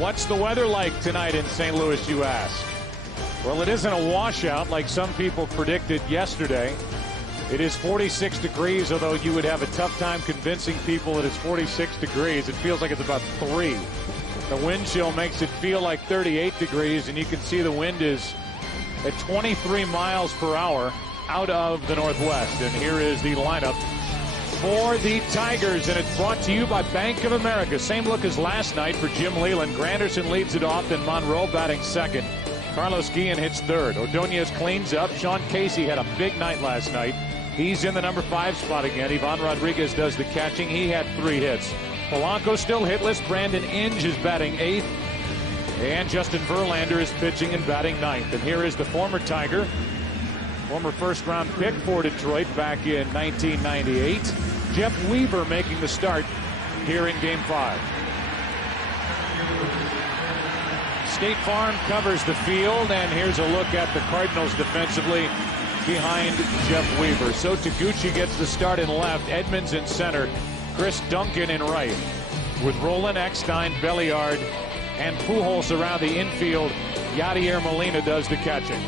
What's the weather like tonight in St. Louis, you ask? Well, it isn't a washout like some people predicted yesterday. It is 46 degrees, although you would have a tough time convincing people that it's 46 degrees. It feels like it's about 3. The wind chill makes it feel like 38 degrees, and you can see the wind is at 23 miles per hour out of the northwest. And here is the lineup for the Tigers, and it's brought to you by Bank of America. Same look as last night for Jim Leyland. Granderson leads it off, then Monroe batting second. Carlos Guillen hits third. Ordonez cleans up. Sean Casey had a big night last night. He's in the number 5 spot again. Ivan Rodriguez does the catching. He had 3 hits. Polanco still hitless. Brandon Inge is batting 8th. And Justin Verlander is pitching and batting 9th. And here is the former Tiger, former first-round pick for Detroit back in 1998. Jeff Weaver making the start here in Game 5. State Farm covers the field, and here's a look at the Cardinals defensively behind Jeff Weaver. So Taguchi gets the start in left, Edmonds in center, Chris Duncan in right. With Roland, Eckstein, Belliard, and Pujols around the infield, Yadier Molina does the catching.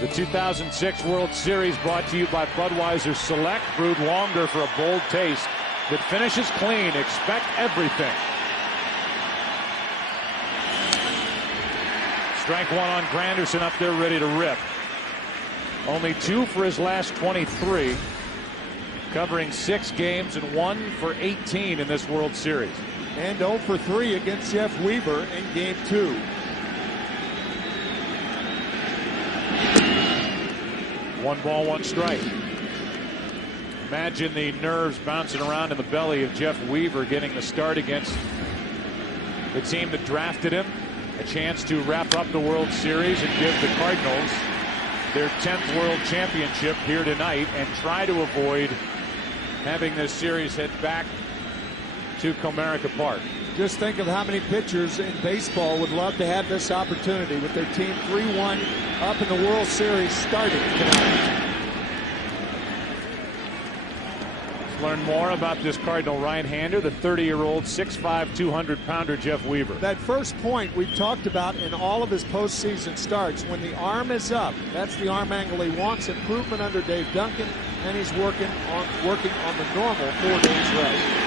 The 2006 World Series brought to you by Budweiser Select, brewed longer for a bold taste that finishes clean. Expect everything. Strike 1 on Granderson up there ready to rip. Only 2 for his last 23. Covering 6 games and 1 for 18 in this World Series. And 0 for 3 against Jeff Weaver in Game 2. One ball, 1 strike. Imagine the nerves bouncing around in the belly of Jeff Weaver getting the start against the team that drafted him. A chance to wrap up the World Series and give the Cardinals their 10th World Championship here tonight and try to avoid having this series head back to Comerica Park. Just think of how many pitchers in baseball would love to have this opportunity with their team 3-1 up in the World Series starting tonight. Let's learn more about this Cardinal right-hander, the 30-year-old 6'5", 200-pounder Jeff Weaver. That first point we've talked about in all of his postseason starts, when the arm is up, that's the arm angle he wants. Improvement under Dave Duncan, and he's working on the normal 4 days rest.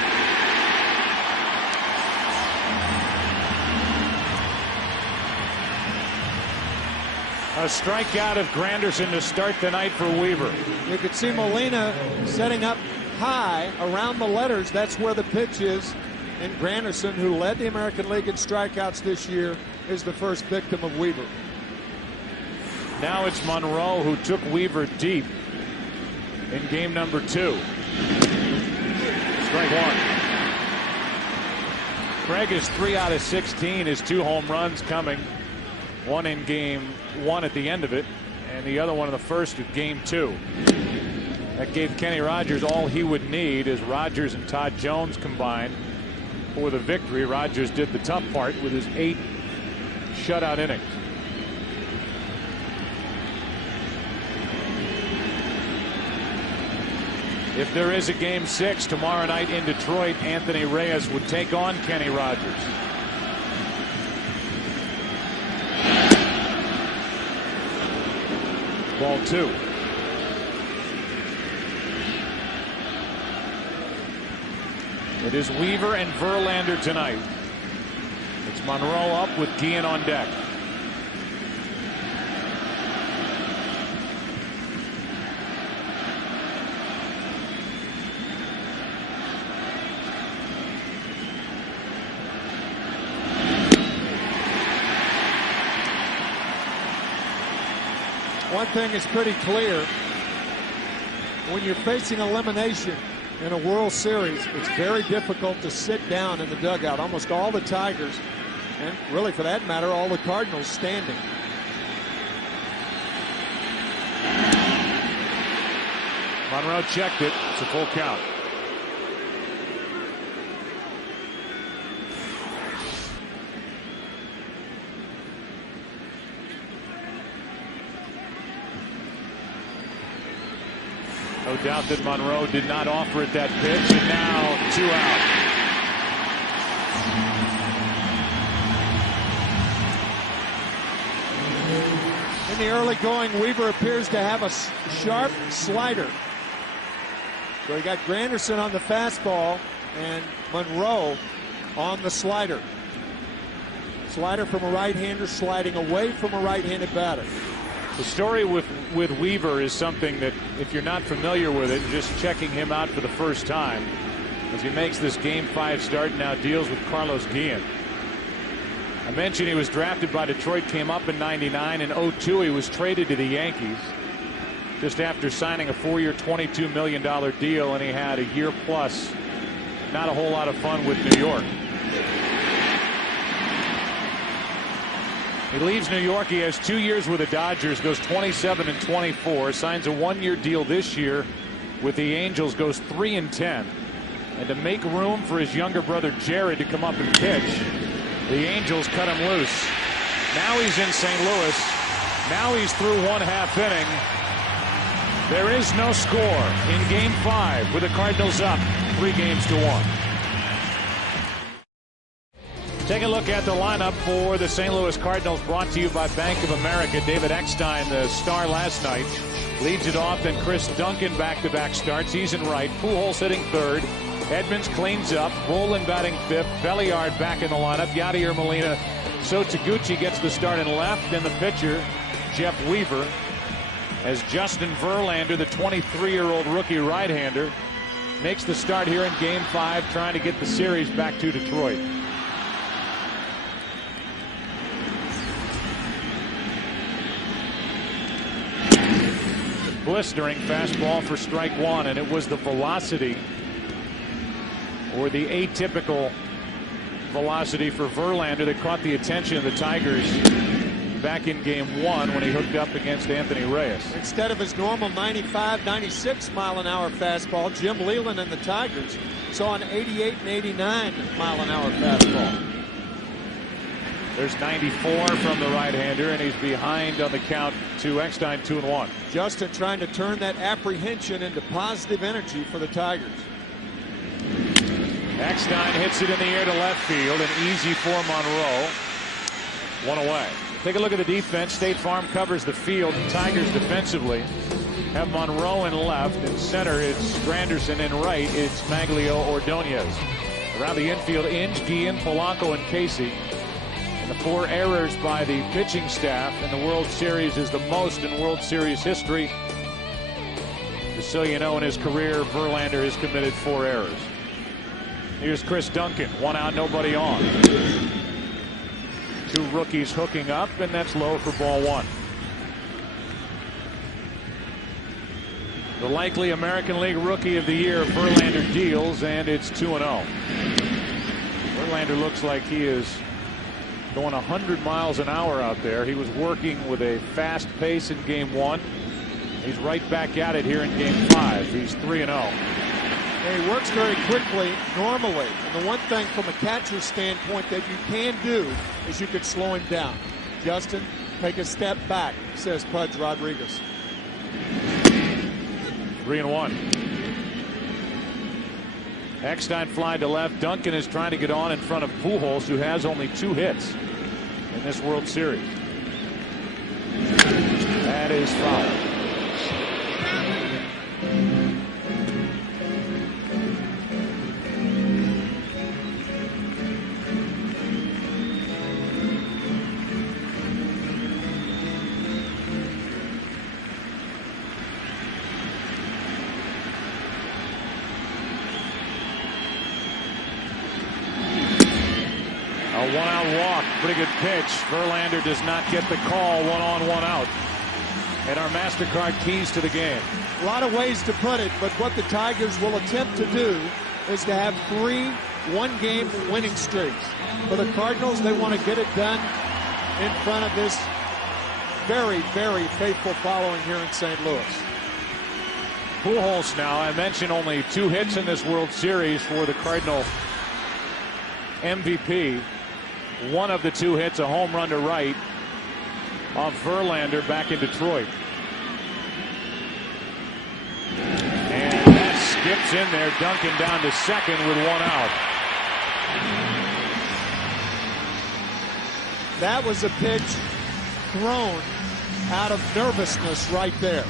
A strikeout of Granderson to start the night for Weaver. You could see Molina setting up high around the letters. That's where the pitch is. And Granderson, who led the American League in strikeouts this year, is the first victim of Weaver. Now it's Monroe who took Weaver deep in game number 2. Strike 1. Craig is 3 out of 16. His 2 home runs coming. One in game 1 at the end of it, and the other one in the first of game 2. That gave Kenny Rogers all he would need as Rogers and Todd Jones combined for the victory. Rogers did the tough part with his 8 shutout innings. If there is a game 6 tomorrow night in Detroit, Anthony Reyes would take on Kenny Rogers. Ball 2. It is Weaver and Verlander tonight. It's Monroe up with Guillen on deck. One thing is pretty clear. When you're facing elimination in a World Series, it's very difficult to sit down in the dugout. Almost all the Tigers, and really for that matter, all the Cardinals standing. Monroe checked it. It's a full count. No doubt that Monroe did not offer it that pitch, and now 2 out. early going. Weaver appears to have a sharp slider. So he got Granderson on the fastball and Monroe on the slider. Slider from a right-hander sliding away from a right-handed batter. The story with Weaver is something that, if you're not familiar with it, just checking him out for the first time, as he makes this Game 5 start and now deals with Carlos Guillen. I mentioned he was drafted by Detroit, came up in '99. In '02, he was traded to the Yankees just after signing a 4-year, $22 million deal, and he had a year plus. Not a whole lot of fun with New York. He leaves New York. He has 2 years with the Dodgers, goes 27-24, signs a 1-year deal this year with the Angels, goes 3-10. And to make room for his younger brother Jared to come up and pitch, the Angels cut him loose. Now he's in St. Louis. Now he's through 1/2 inning. There is no score in Game 5 with the Cardinals up 3-1. Take a look at the lineup for the St. Louis Cardinals, brought to you by Bank of America. David Eckstein, the star last night, leads it off. Then Chris Duncan back-to-back starts. He's in right. Pujols hitting third. Edmonds cleans up. Rolen batting fifth. Belliard back in the lineup. Yadier Molina. So Taguchi gets the start in left. And the pitcher, Jeff Weaver, as Justin Verlander, the 23-year-old rookie right-hander, makes the start here in Game 5, trying to get the series back to Detroit. Blistering fastball for strike one, and it was the velocity, or the atypical velocity for Verlander, that caught the attention of the Tigers back in Game 1 when he hooked up against Anthony Reyes. Instead of his normal 95, 96 mile an hour fastball, Jim Leyland and the Tigers saw an 88 and 89 mile an hour fastball. There's 94 from the right-hander, and he's behind on the count to Eckstein, 2-1. Justin trying to turn that apprehension into positive energy for the Tigers. Eckstein hits it in the air to left field, and easy for Monroe. One away. Take a look at the defense. State Farm covers the field. The Tigers defensively have Monroe in left. In center, it's Granderson. In right, it's Maglio Ordonez. Around the infield, Inge, Guillen, Polanco, and Casey. And the 4 errors by the pitching staff in the World Series is the most in World Series history. Just so you know, in his career, Verlander has committed 4 errors. Here's Chris Duncan. 1 out, nobody on. 2 rookies hooking up, and that's low for ball 1. The likely American League Rookie of the Year, Verlander, deals, and it's 2-0. Verlander looks like he is going 100 miles an hour out there. He was working with a fast pace in Game 1. He's right back at it here in Game 5. He's 3-0. He works very quickly normally, and the one thing from a catcher's standpoint that you can do is you could slow him down. Justin, take a step back, says Pudge Rodriguez. 3-1. Eckstein fly to left. Duncan is trying to get on in front of Pujols, who has only 2 hits in this World Series. That is foul. A 1-out walk. Pretty good pitch. Verlander does not get the call. 1 on, 1 out. And our MasterCard keys to the game. A lot of ways to put it, but what the Tigers will attempt to do is to have 3 one-game winning streaks. For the Cardinals, they want to get it done in front of this very, very faithful following here in St. Louis. Pujols now. I mentioned only 2 hits in this World Series for the Cardinal MVP. One of the 2 hits, a home run to right off Verlander back in Detroit. And that skips in there. Duncan down to second with 1 out. That was a pitch thrown out of nervousness right there.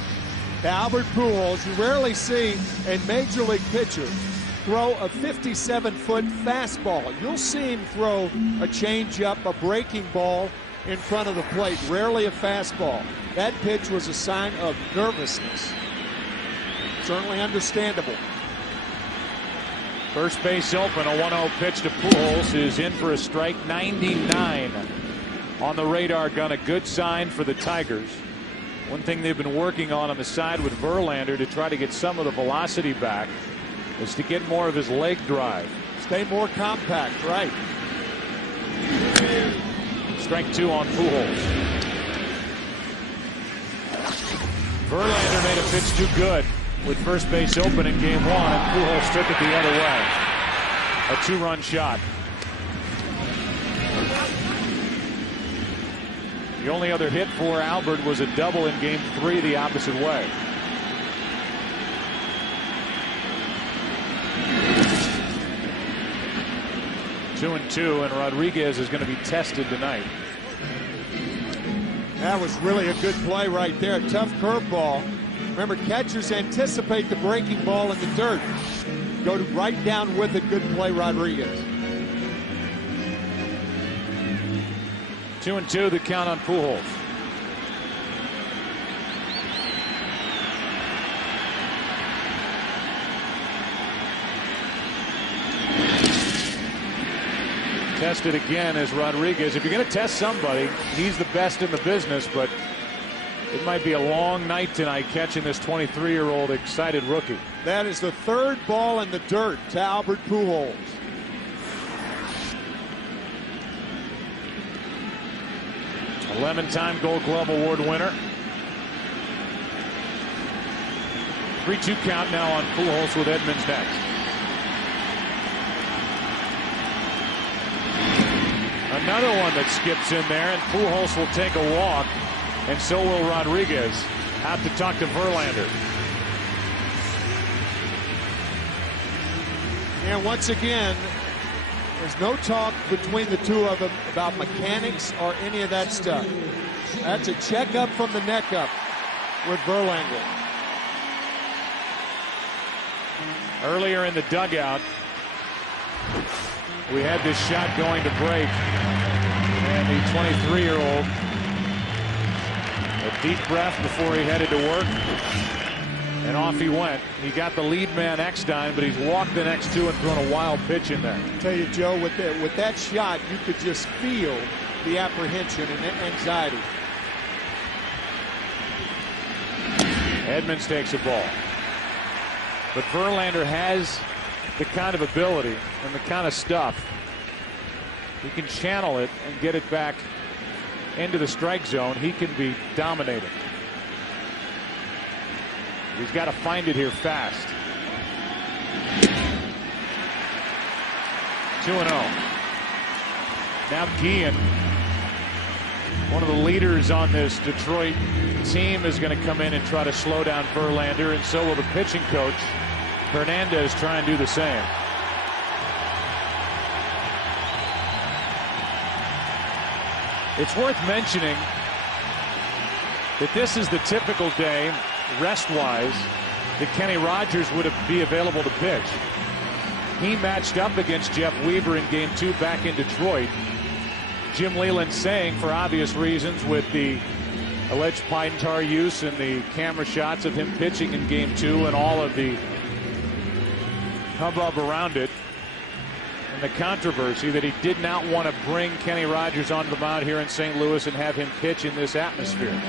To Albert Pujols, you rarely see a major league pitcher throw a 57-foot fastball. You'll see him throw a changeup, a breaking ball in front of the plate, rarely a fastball. That pitch was a sign of nervousness. Certainly understandable. First base open, a 1-0 pitch to Pujols is in for a strike. 99 on the radar gun, a good sign for the Tigers. One thing they've been working on the side with Verlander to try to get some of the velocity back is to get more of his leg drive. Stay more compact, right. Strike 2 on Pujols. Verlander made a pitch too good with first base open in game 1, and Pujols took it the other way. A 2-run shot. The only other hit for Albert was a double in game 3 the opposite way. Two and 2, and Rodriguez is going to be tested tonight. That was really a good play right there. Tough curveball. Remember, catchers anticipate the breaking ball in the dirt. Go right down with it. Good play, Rodriguez. 2 and 2, the count on Pujols. Tested again as Rodriguez. If you're going to test somebody, he's the best in the business, but it might be a long night tonight catching this 23-year-old excited rookie. That is the third ball in the dirt to Albert Pujols. A 11-time Gold Glove Award winner. 3-2 count now on Pujols with Edmonds next. Another one that skips in there, and Pujols will take a walk, and so will Rodriguez. Out to talk to Verlander. And once again, there's no talk between the two of them about mechanics or any of that stuff. That's a checkup from the neck up with Verlander. Earlier in the dugout, we had this shot going to break, and the 23-year-old, a deep breath before he headed to work, and off he went. He got the lead man Eckstein, but he's walked the next two and thrown a wild pitch in there. I tell you, Joe, with that shot, you could just feel the apprehension and anxiety. Edmonds takes a ball, but Verlander has the kind of ability and the kind of stuff. He can channel it and get it back into the strike zone. He can be dominating. He's got to find it here fast. 2-0. Now Guillen, one of the leaders on this Detroit team, is going to come in and try to slow down Verlander, and so will the pitching coach. Hernandez try and do the same. It's worth mentioning that this is the typical day, rest-wise, that Kenny Rogers would be available to pitch. He matched up against Jeff Weaver in Game 2 back in Detroit. Jim Leyland saying, for obvious reasons, with the alleged pine tar use and the camera shots of him pitching in Game 2 and all of the hubbub around it and the controversy, that he did not want to bring Kenny Rogers onto the mound here in St. Louis and have him pitch in this atmosphere.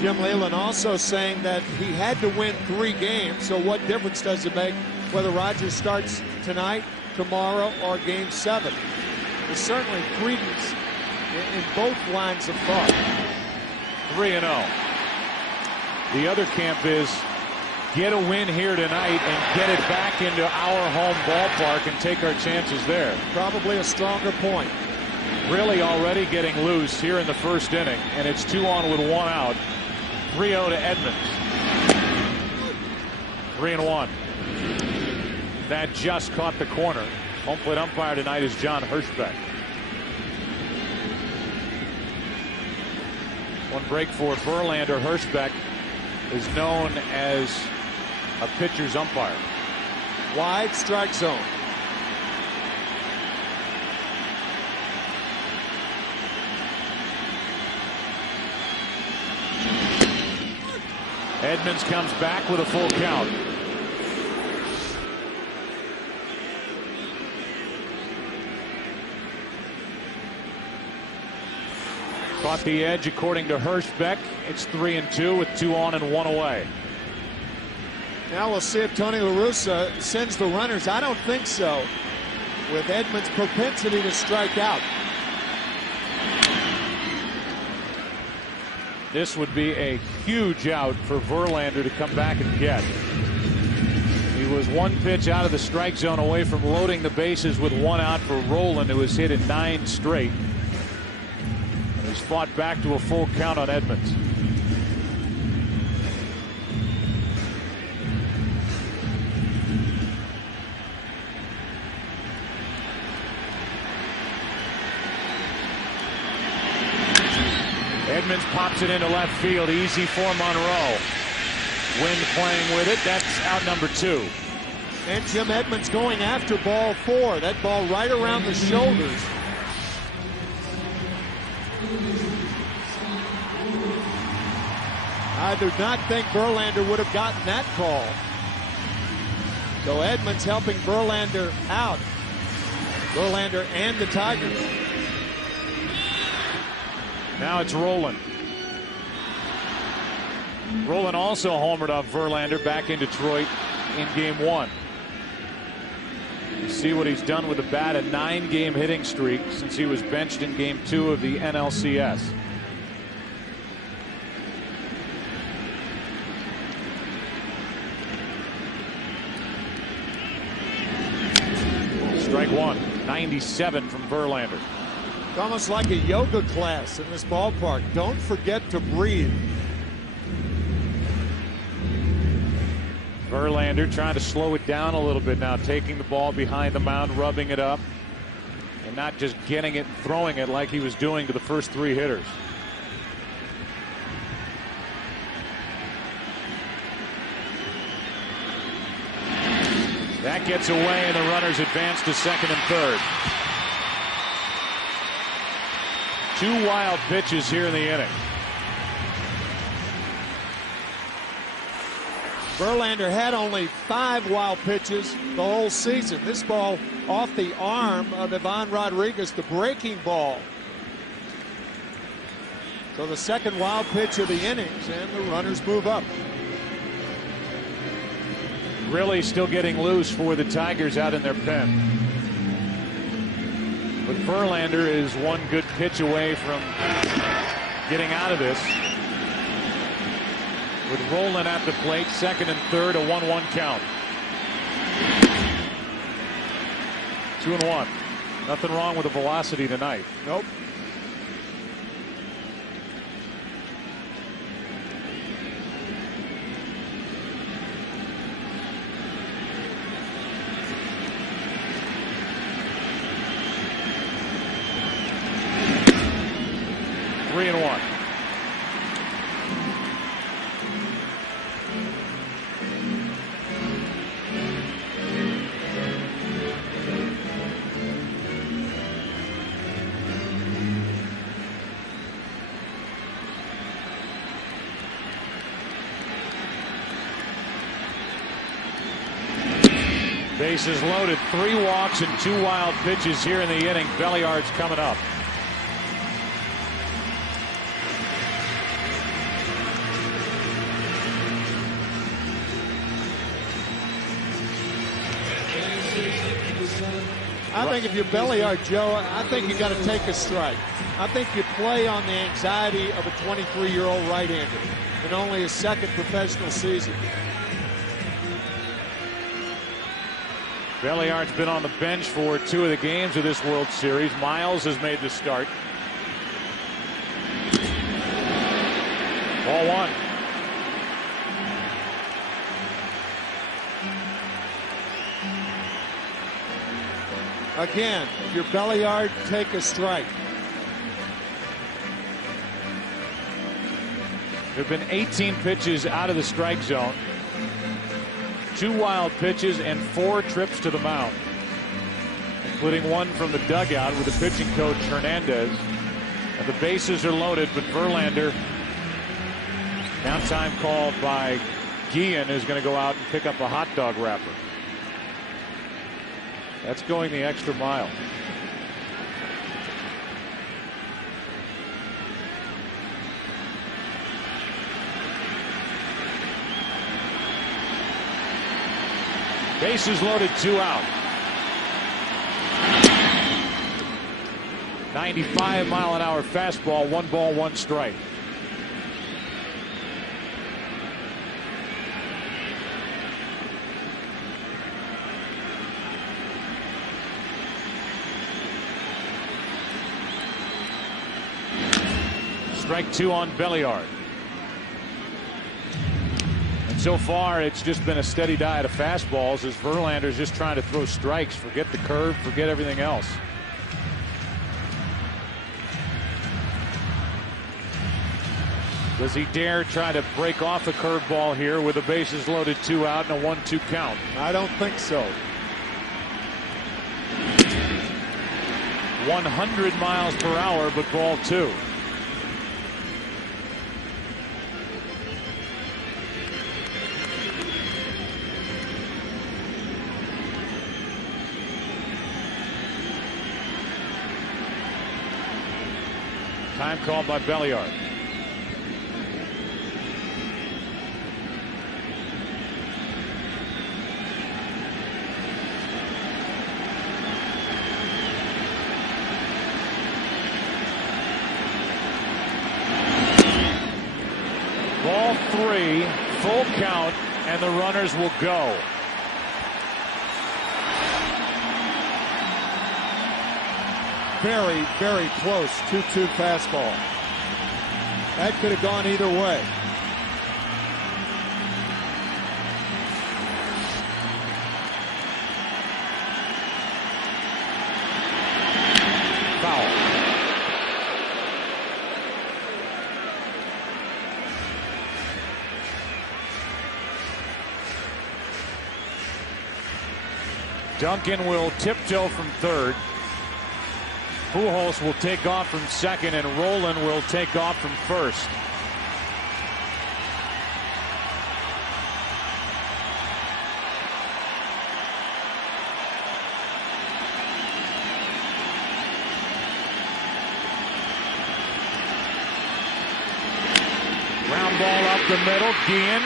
Jim Leyland also saying that he had to win 3 games, so what difference does it make whether Rogers starts tonight, tomorrow, or Game 7? There's certainly credence in both lines of thought. 3-0. The other camp is get a win here tonight and get it back into our home ballpark and take our chances there. Probably a stronger point. Really already getting loose here in the first inning, and it's 2 on with 1 out. 3-0 to Edmonds. 3-1. That just caught the corner. Home plate umpire tonight is John Hirschbeck. One break for Verlander. Hirschbeck is known as a pitcher's umpire. Wide strike zone. Edmonds comes back with a full count. Caught the edge according to Hirschbeck. It's 3-2 with 2 on and 1 away. Now we'll see if Tony La Russa sends the runners. I don't think so, with Edmonds' propensity to strike out. This would be a huge out for Verlander to come back and get. He was 1 pitch out of the strike zone away from loading the bases with 1 out for Rolen, who has hit in 9 straight. And he's fought back to a full count on Edmonds. Edmonds pops it into left field. Easy for Monroe. Wind playing with it. That's out number 2. And Jim Edmonds going after ball 4. That ball right around the shoulders. I do not think Verlander would have gotten that call. So Edmonds helping Verlander out. Verlander and the Tigers. Now it's Rolen. Rolen also homered off Verlander back in Detroit in game 1. You see what he's done with the bat, a 9-game hitting streak since he was benched in game 2 of the NLCS. Strike 1, 97 from Verlander. It's almost like a yoga class in this ballpark. Don't forget to breathe. Verlander trying to slow it down a little bit now, taking the ball behind the mound, rubbing it up, and not just getting it and throwing it like he was doing to the first 3 hitters. That gets away, and the runners advance to second and third. 2 wild pitches here in the inning. Verlander had only 5 wild pitches the whole season. This ball off the arm of Ivan Rodriguez, the breaking ball. So the second wild pitch of the innings, and the runners move up. Really still getting loose for the Tigers out in their pen. But Verlander is 1 good pitch away from getting out of this. With Rolen at the plate, second and third, a 1-1 count. 2-1. Nothing wrong with the velocity tonight. Nope. Three and 1. Bases loaded. 3 walks and 2 wild pitches here in the inning. Belliard's coming up. I think if you're Belliard, Joe, I think you got to take a strike. I think you play on the anxiety of a 23-year-old right-hander in only his 2nd professional season. Belliard's been on the bench for 2 of the games of this World Series. Miles has made the start. Ball 1. Again, if you're Belliard, take a strike. There have been 18 pitches out of the strike zone, 2 wild pitches, and 4 trips to the mound, including one from the dugout with the pitching coach Hernandez. And the bases are loaded, but Verlander, now time called by Guillen, is going to go out and pick up a hot dog wrapper. That's going the extra mile. Bases loaded, 2 out. 95-mile-an-hour fastball, 1 ball, 1 strike. Strike 2 on Belliard. And so far, it's just been a steady diet of fastballs as Verlander's just trying to throw strikes. Forget the curve, forget everything else. Does he dare try to break off a curveball here with the bases loaded, 2 out and a 1-2 count? I don't think so. 100 miles per hour, but ball 2. Time called by Belliard. Ball 3, full count, and the runners will go. Very, very close 2-2 fastball. That could have gone either way. Foul. Duncan will tiptoe from third. Pujols will take off from second, and Rolen will take off from first. Ground ball up the middle. Guillen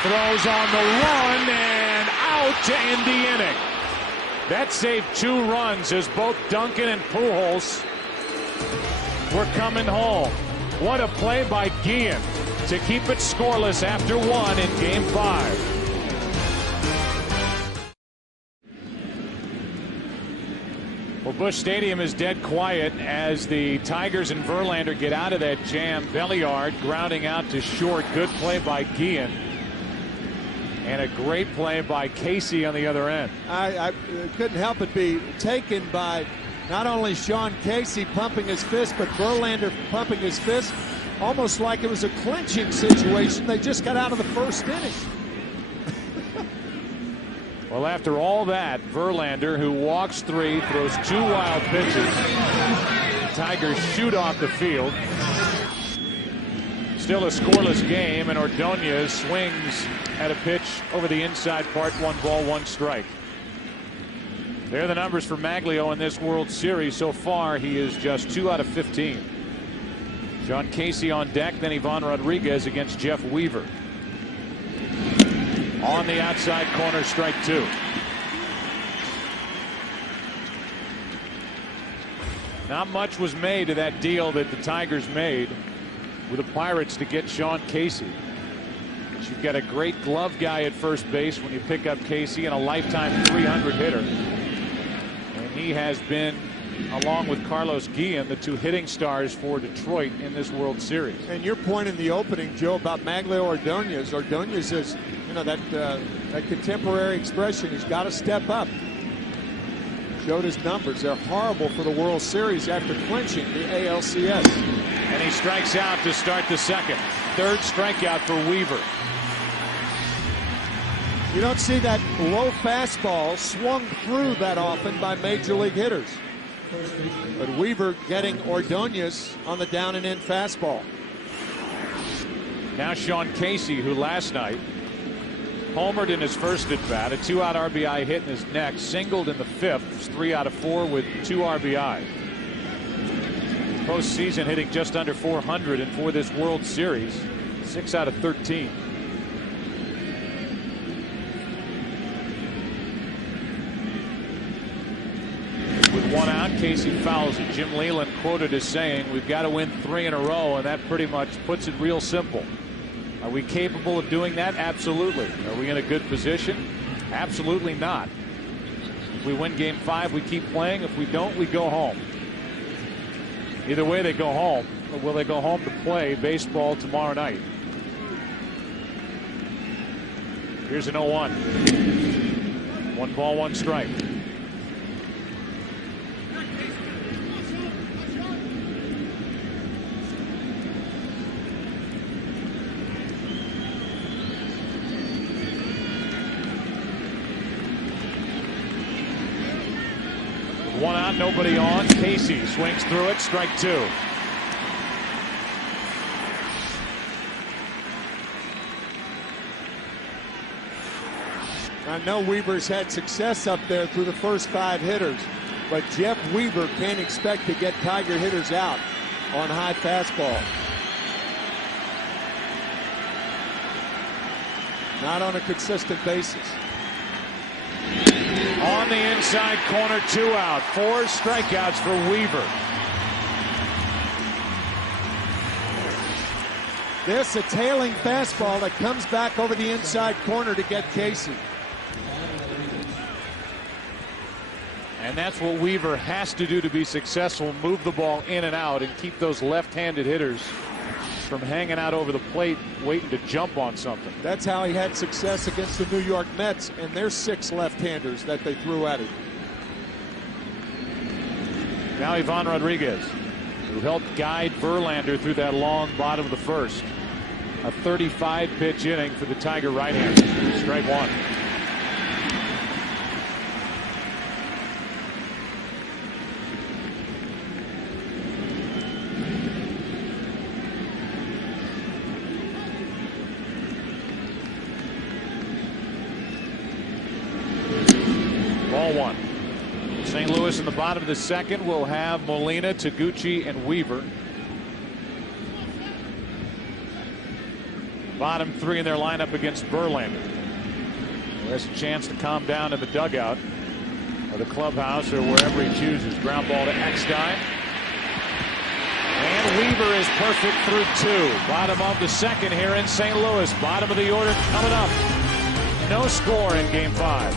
throws on the run and out to end the inning. That saved 2 runs as both Duncan and Pujols were coming home. What a play by Guillen to keep it scoreless after 1 in Game 5. Well, Busch Stadium is dead quiet as the Tigers and Verlander get out of that jam. Belliard grounding out to short. Good play by Guillen. And a great play by Casey on the other end. I couldn't help but be taken by not only Sean Casey pumping his fist, but Verlander pumping his fist, almost like it was a clinching situation. They just got out of the first inning. Well, after all that, Verlander, who walks 3, throws 2 wild pitches. The Tigers shoot off the field. Still a scoreless game, and Ordonez swings at a pitch over the inside part. 1 ball, 1 strike. There are the numbers for Maglio in this World Series. So far, he is just 2 out of 15. Sean Casey on deck, then Ivan Rodriguez against Jeff Weaver. On the outside corner, strike 2. Not much was made of that deal that the Tigers made with the Pirates to get Sean Casey. You've got a great glove guy at first base when you pick up Casey, and a lifetime 300 hitter. And he has been, along with Carlos Guillen, the 2 hitting stars for Detroit in this World Series. And your point in the opening, Joe, about Maglio Ordonez. Ordonez is, you know, that contemporary expression. He's got to step up. Showed his numbers. They're horrible for the World Series after clinching the ALCS. And he strikes out to start the second. third strikeout for Weaver. You don't see that low fastball swung through that often by major league hitters. But Weaver getting Ordonez on the down and in fastball. Now Sean Casey, who last night homered in his first at bat, a 2-out RBI hit in his neck, singled in the fifth, 3 out of 4 with 2 RBI. Postseason hitting just under 400, and for this World Series, 6 out of 13. With 1 out, Casey fouls it. Jim Leyland quoted as saying, "We've got to win 3 in a row," and that pretty much puts it real simple. Are we capable of doing that? Absolutely. Are we in a good position? Absolutely not. If we win game 5, we keep playing. If we don't, we go home. Either way, they go home. Or will they go home to play baseball tomorrow night? Here's an 0-1. 1 ball, 1 strike. One out, nobody on. Casey swings through it, strike 2. I know Weaver's had success up there through the first 5 hitters, but Jeff Weaver can't expect to get Tiger hitters out on high fastball. Not on a consistent basis. On the inside corner, 2 out. 4 strikeouts for Weaver. This a tailing fastball that comes back over the inside corner to get Casey. And that's what Weaver has to do to be successful. Move the ball in and out and keep those left-handed hitters from hanging out over the plate waiting to jump on something. That's how he had success against the New York Mets and their 6 left-handers that they threw at him. Now Ivan Rodriguez, who helped guide Verlander through that long bottom of the first. A 35-pitch inning for the Tiger right-hander. Strike 1. Ball 1. St. Louis in the bottom of the second will have Molina, Taguchi, and Weaver. Bottom 3 in their lineup against Verlander. There's a chance to calm down in the dugout or the clubhouse or wherever he chooses. Ground ball to Eckstein. And Weaver is perfect through 2. Bottom of the second here in St. Louis. Bottom of the order coming up. No score in game 5.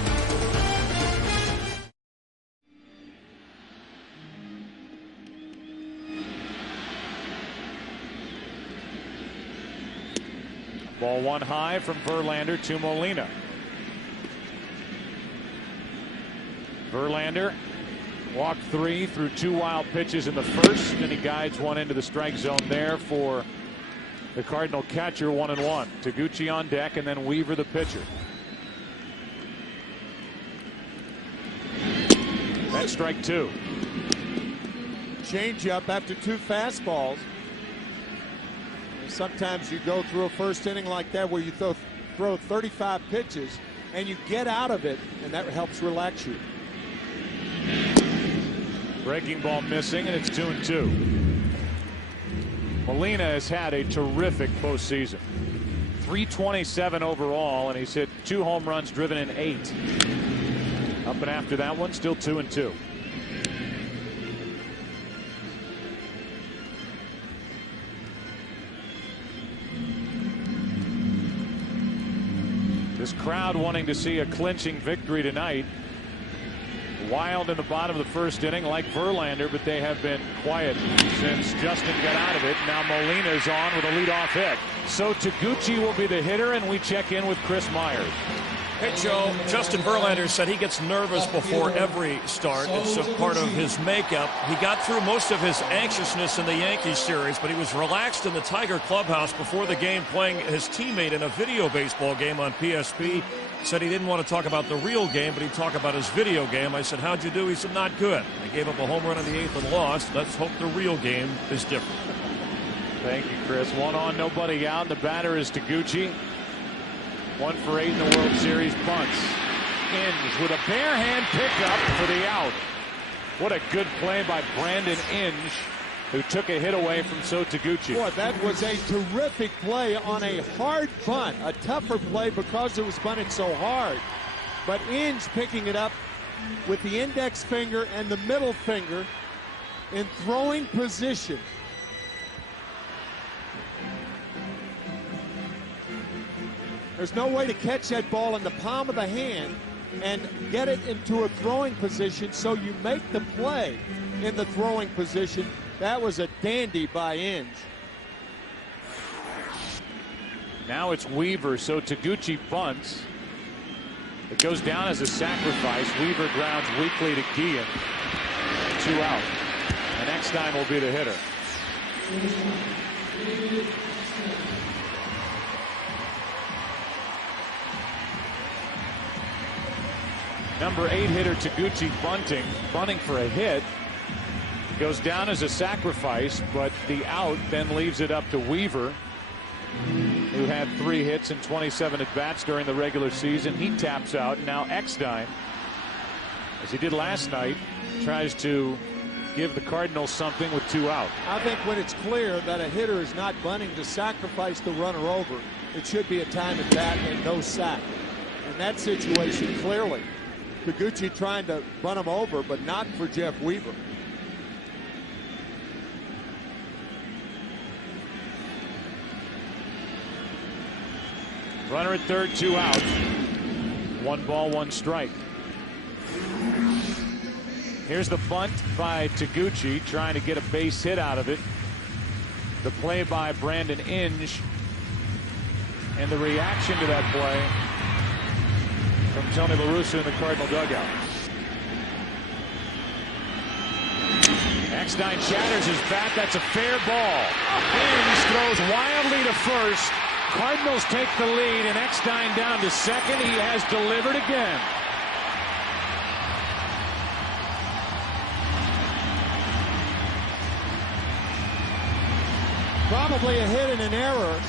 Ball 1 high from Verlander to Molina. Verlander walked 3 through 2 wild pitches in the first, and he guides one into the strike zone there for the Cardinal catcher. 1-1. Taguchi on deck, and then Weaver the pitcher. That's strike 2. Change up after 2 fastballs. Sometimes you go through a first inning like that where you throw 35 pitches and you get out of it, and that helps relax you. Breaking ball missing, and it's 2-2. Molina has had a terrific postseason. 327 overall, and he's hit 2 home runs, driven in 8. Up and after that one, still 2-2. This crowd wanting to see a clinching victory tonight. Wild in the bottom of the first inning like Verlander, but they have been quiet since Justin got out of it. Now Molina's on with a leadoff hit. So Taguchi will be the hitter, and we check in with Chris Myers. Hey, Joe, Justin Verlander said he gets nervous before every start. It's a part of his makeup. He got through most of his anxiousness in the Yankees series, but he was relaxed in the Tiger clubhouse before the game playing his teammate in a video baseball game on PSP. Said he didn't want to talk about the real game, but he'd talk about his video game. I said, how'd you do? He said, not good. I gave up a home run in the 8th and lost. Let's hope the real game is different. Thank you, Chris. 1 on, nobody out. The batter is Taguchi. 1 for 8 in the World Series. Bunts. Inge with a bare hand pickup for the out. What a good play by Brandon Inge, who took a hit away from So Taguchi. Boy, that was a terrific play on a hard bunt. A tougher play because it was bunted so hard. But Inge picking it up with the index finger and the middle finger in throwing position. There's no way to catch that ball in the palm of the hand and get it into a throwing position so you make the play in the throwing position. That was a dandy by Inge. Now it's Weaver, so Taguchi bunts. It goes down as a sacrifice. Weaver grounds weakly to Guillen. 2 out. And Eckstein will be the hitter. Number 8 hitter Taguchi bunting for a hit. Goes down as a sacrifice, but the out then leaves it up to Weaver, who had 3 hits and 27 at-bats during the regular season. He taps out. Now Eckstein, as he did last night, tries to give the Cardinals something with 2 out. I think when it's clear that a hitter is not bunting to sacrifice the runner over, it should be a time at bat and no sack. In that situation, clearly, Taguchi trying to bunt him over, but not for Jeff Weaver. Runner at third, 2 out. 1 ball, 1 strike. Here's the bunt by Taguchi, trying to get a base hit out of it. The play by Brandon Inge. And the reaction to that play from Tony La Russa in the Cardinal dugout. Eckstein shatters his bat. That's a fair ball. Inge throws wildly to first. Cardinals take the lead, and Eckstein down to second. He has delivered again. Probably a hit and an error.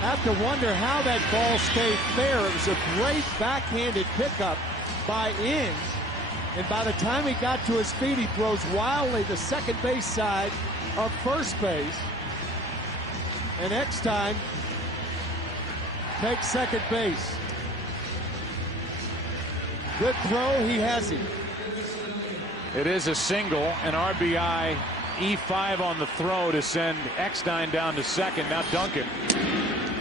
Have to wonder how that ball stayed fair. It was a great backhanded pickup by Inge. And by the time he got to his feet, he throws wildly to second base side of first base. And Eckstein takes second base. Good throw, he has him. It is a single, an RBI E5 on the throw to send Eckstein down to second. Now Duncan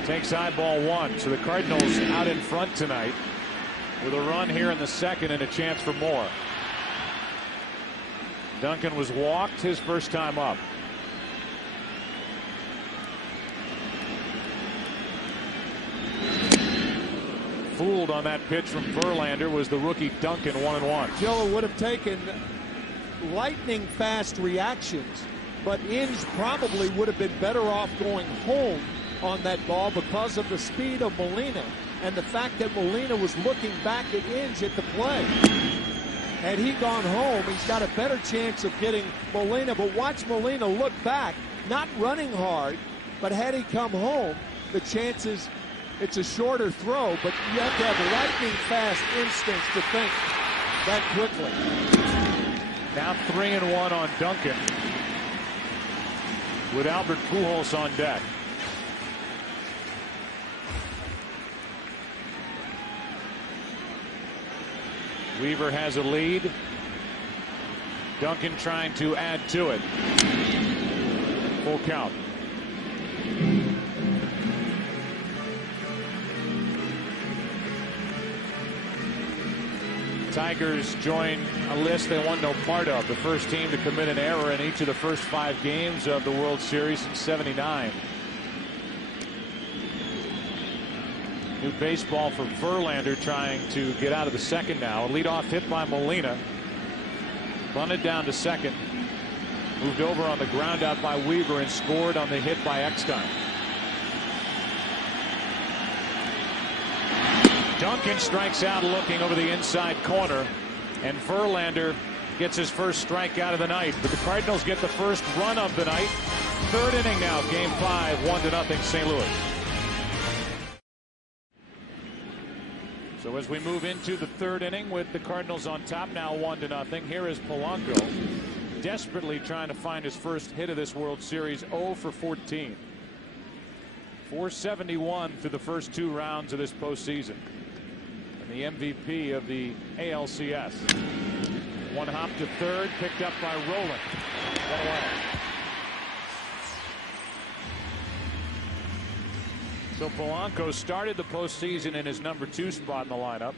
takes eyeball 1. So the Cardinals out in front tonight with a run here in the second and a chance for more. Duncan was walked his first time up. Fooled on that pitch from Verlander was the rookie Duncan. 1-1. Joe would have taken lightning fast reactions, but Inge probably would have been better off going home on that ball because of the speed of Molina and the fact that Molina was looking back at Inge at the play. Had he gone home, he's got a better chance of getting Molina. But watch Molina look back, not running hard, but had he come home, the chances, it's a shorter throw, but you have to have lightning fast instincts to think that quickly. Now 3-1 on Duncan with Albert Pujols on deck. Weaver has a lead. Duncan trying to add to it. Full count. Tigers join a list they want no part of. The first team to commit an error in each of the first 5 games of the World Series since '79. New baseball for Verlander, trying to get out of the second now. A leadoff hit by Molina. Bunted down to second. Moved over on the ground out by Weaver and scored on the hit by Eckstein. Duncan strikes out looking over the inside corner, and Verlander gets his first strikeout of the night. But the Cardinals get the first run of the night. Third inning now, game 5, 1-0 St. Louis. So as we move into the third inning with the Cardinals on top now 1-0, here is Polanco desperately trying to find his first hit of this World Series. 0 for 14. 471 through the first 2 rounds of this postseason. And the MVP of the ALCS. One hop to third, picked up by Rolen. So Polanco started the postseason in his number 2 spot in the lineup.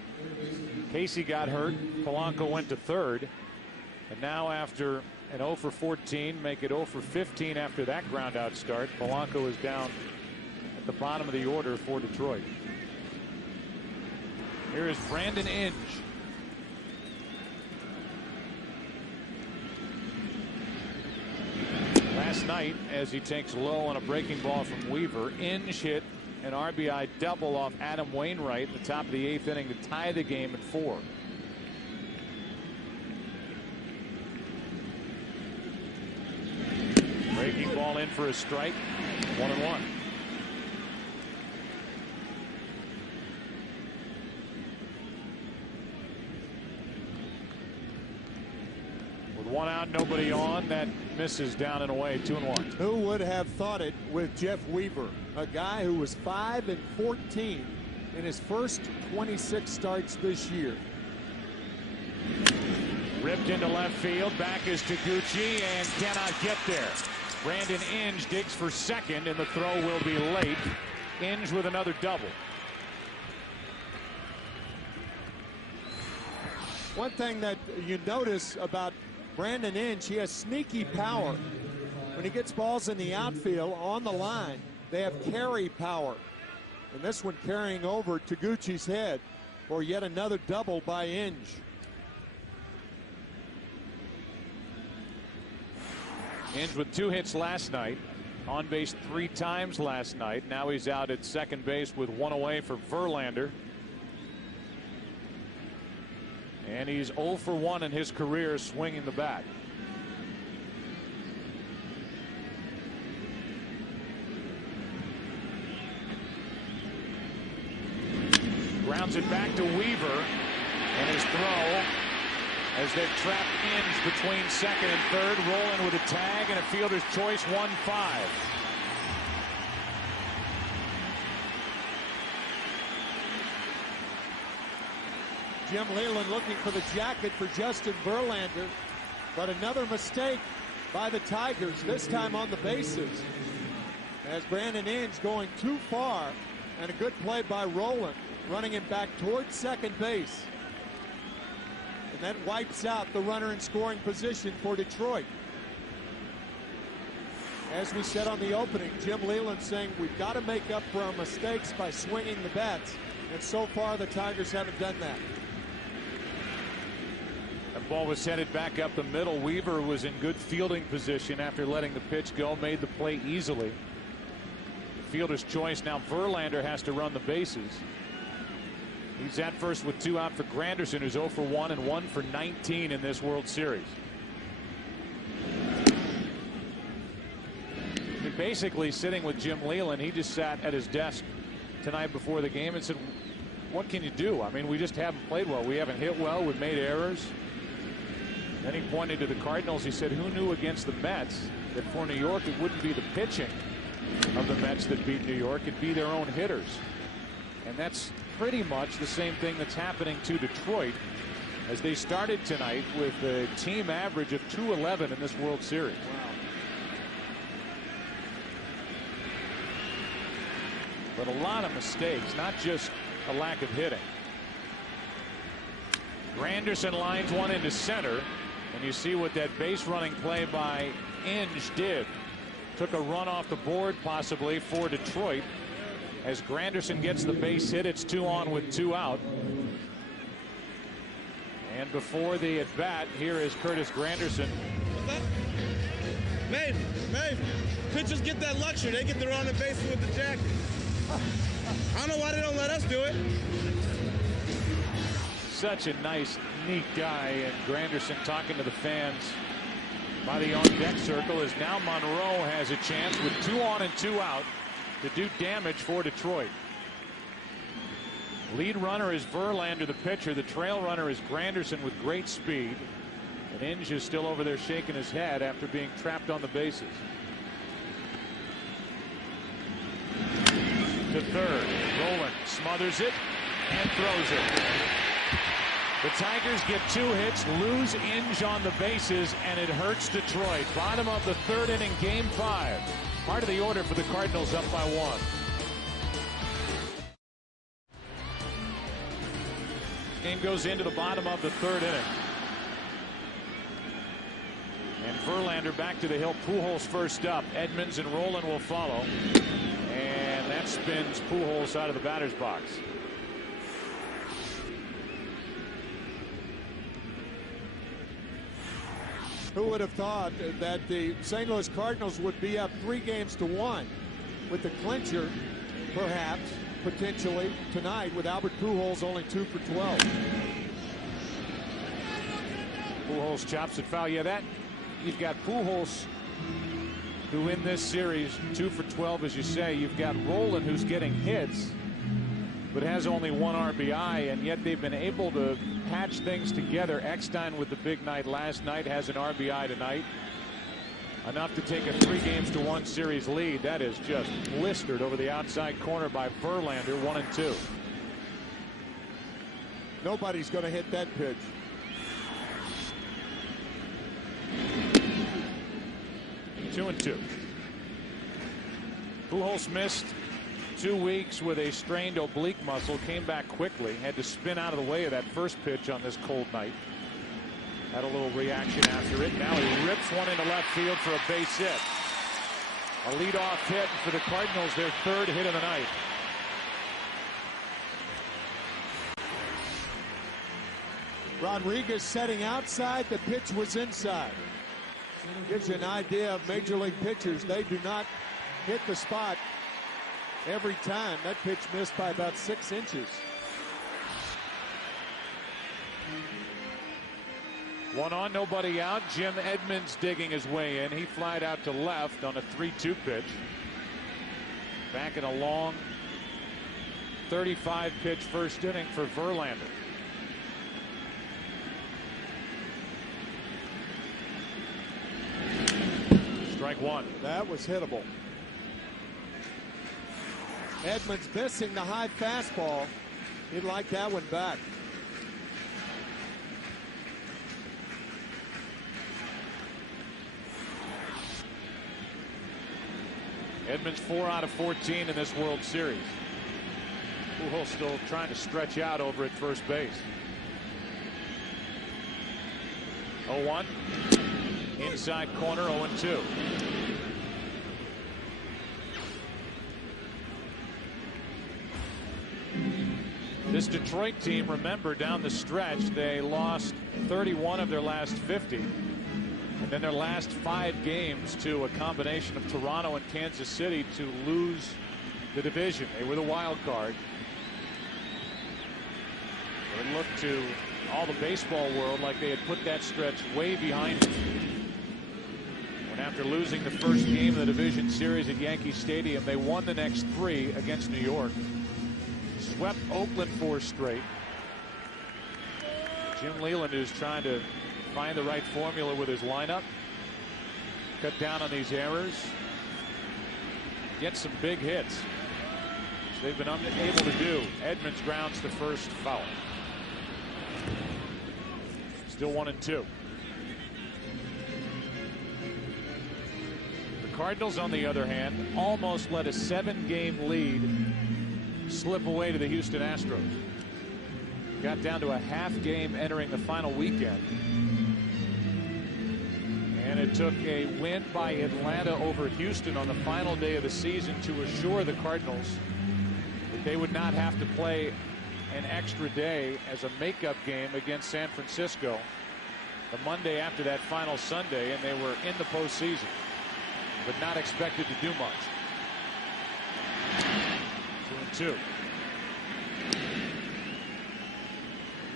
Casey got hurt. Polanco went to third. And now after an 0 for 14, make it 0 for 15 after that ground out start, Polanco is down at the bottom of the order for Detroit. Here is Brandon Inge. Last night, as he takes low on a breaking ball from Weaver, Inge hit an RBI double off Adam Wainwright at the top of the 8th inning to tie the game at 4. Breaking ball in for a strike. 1-1. With 1 out, nobody on. That misses down and away. 2-1. Who would have thought it with Jeff Weaver, a guy who was 5 and 14 in his first 26 starts this year. Ripped into left field. Back is Taguchi and cannot get there. Brandon Inge digs for second, and the throw will be late. Inge with another double. One thing that you notice about Brandon Inge, he has sneaky power. When he gets balls in the outfield on the line, they have carry power. And this one carrying over Taguchi's head for yet another double by Inge. Inge with 2 hits last night. On base 3 times last night. Now he's out at second base with 1 away for Verlander. And he's 0 for 1 in his career swinging the bat. Grounds it back to Weaver, and his throw, as they've trapped Inge between second and third. Rolling with a tag and a fielder's choice. 1-5. Jim Leyland looking for the jacket for Justin Verlander, but another mistake by the Tigers, this time on the bases, as Brandon Inge going too far, and a good play by Rolen, running him back towards second base. And that wipes out the runner in scoring position for Detroit. As we said on the opening, Jim Leyland saying we've got to make up for our mistakes by swinging the bats, and so far the Tigers haven't done that. That ball was headed back up the middle. Weaver was in good fielding position after letting the pitch go, made the play easily. The fielder's choice. Now Verlander has to run the bases. He's at first with 2 out for Granderson, who's 0 for 1 and 1 for 19 in this World Series. Basically sitting with Jim Leyland, he just sat at his desk tonight before the game and said, what can you do? I mean, we just haven't played well. We haven't hit well. We've made errors. Then he pointed to the Cardinals. He said, who knew against the Mets that for New York it wouldn't be the pitching of the Mets that beat New York, it'd be their own hitters. And that's pretty much the same thing that's happening to Detroit, as they started tonight with a team average of .211 in this World Series. Wow. But a lot of mistakes, not just a lack of hitting. Granderson lines one into center, and you see what that base running play by Inge did. Took a run off the board possibly for Detroit, As Granderson gets the base hit, it's 2 on with 2 out. And before the at bat, here is Curtis Granderson. Maeve, pitchers get that luxury. They get to run the bases with the jacket. I don't know why they don't let us do it. Such a nice, neat guy. And Granderson talking to the fans by the on-deck circle as now Monroe has a chance with 2 on and 2 out to do damage for Detroit. Lead runner is Verlander, the pitcher. The trail runner is Granderson with great speed. And Inge is still over there shaking his head after being trapped on the bases. To third. Rolen smothers it and throws it. The Tigers get 2 hits, lose Inge on the bases, and it hurts Detroit. Bottom of the 3rd inning, game 5. Part of the order for the Cardinals, up by 1. Game goes into the bottom of the 3rd inning. And Verlander back to the hill. Pujols first up. Edmonds and Rolen will follow. And that spins Pujols out of the batter's box. Who would have thought that the St. Louis Cardinals would be up 3-1 with the clincher, perhaps, potentially, tonight with Albert Pujols only 2 for 12. Pujols chops it foul. Yeah, that you've got Pujols, who in this series 2 for 12, as you say. You've got Rolen, who's getting hits, but has only 1 RBI, and yet they've been able to patch things together. Eckstein with the big night last night has an RBI tonight. Enough to take a 3-1 series lead. That is just blistered over the outside corner by Verlander. 1 and 2. Nobody's going to hit that pitch. Two and 2. Pujols missed 2 weeks with a strained oblique muscle. Came back quickly. Had to spin out of the way of that first pitch on this cold night. Had a little reaction after it. Now he rips one into left field for a base hit. A leadoff hit for the Cardinals, their 3rd hit of the night. Rodriguez setting outside. The pitch was inside. Gives you an idea of Major League pitchers. They do not hit the spot every time. That pitch missed by about 6 inches. 1 on, nobody out. Jim Edmonds digging his way in. He flied out to left on a 3-2 pitch. Back in a long 35 pitch first inning for Verlander. Strike 1. That was hittable. Edmonds missing the high fastball. He'd like that one back. Edmonds 4 out of 14 in this World Series. Pujols still trying to stretch out over at first base. 0-1. Inside corner, 0-2. This Detroit team, remember, down the stretch, they lost 31 of their last 50. And then their last 5 games to a combination of Toronto and Kansas City to lose the division. They were the wild card. It looked to all the baseball world like they had put that stretch way behind them. When after losing the first game of the division series at Yankee Stadium, they won the next 3 against New York. Swept Oakland 4 straight. Jim Leyland is trying to find the right formula with his lineup. Cut down on these errors. Get some big hits. Which they've been unable to do. Edmonds grounds to first, foul. Still 1-2. The Cardinals, on the other hand, almost let a 7-game lead slip away to the Houston Astros. Got down to a half game entering the final weekend. And it took a win by Atlanta over Houston on the final day of the season to assure the Cardinals they would not have to play an extra day as a makeup game against San Francisco the Monday after that final Sunday, and they were in the postseason, but not expected to do much. 2-2.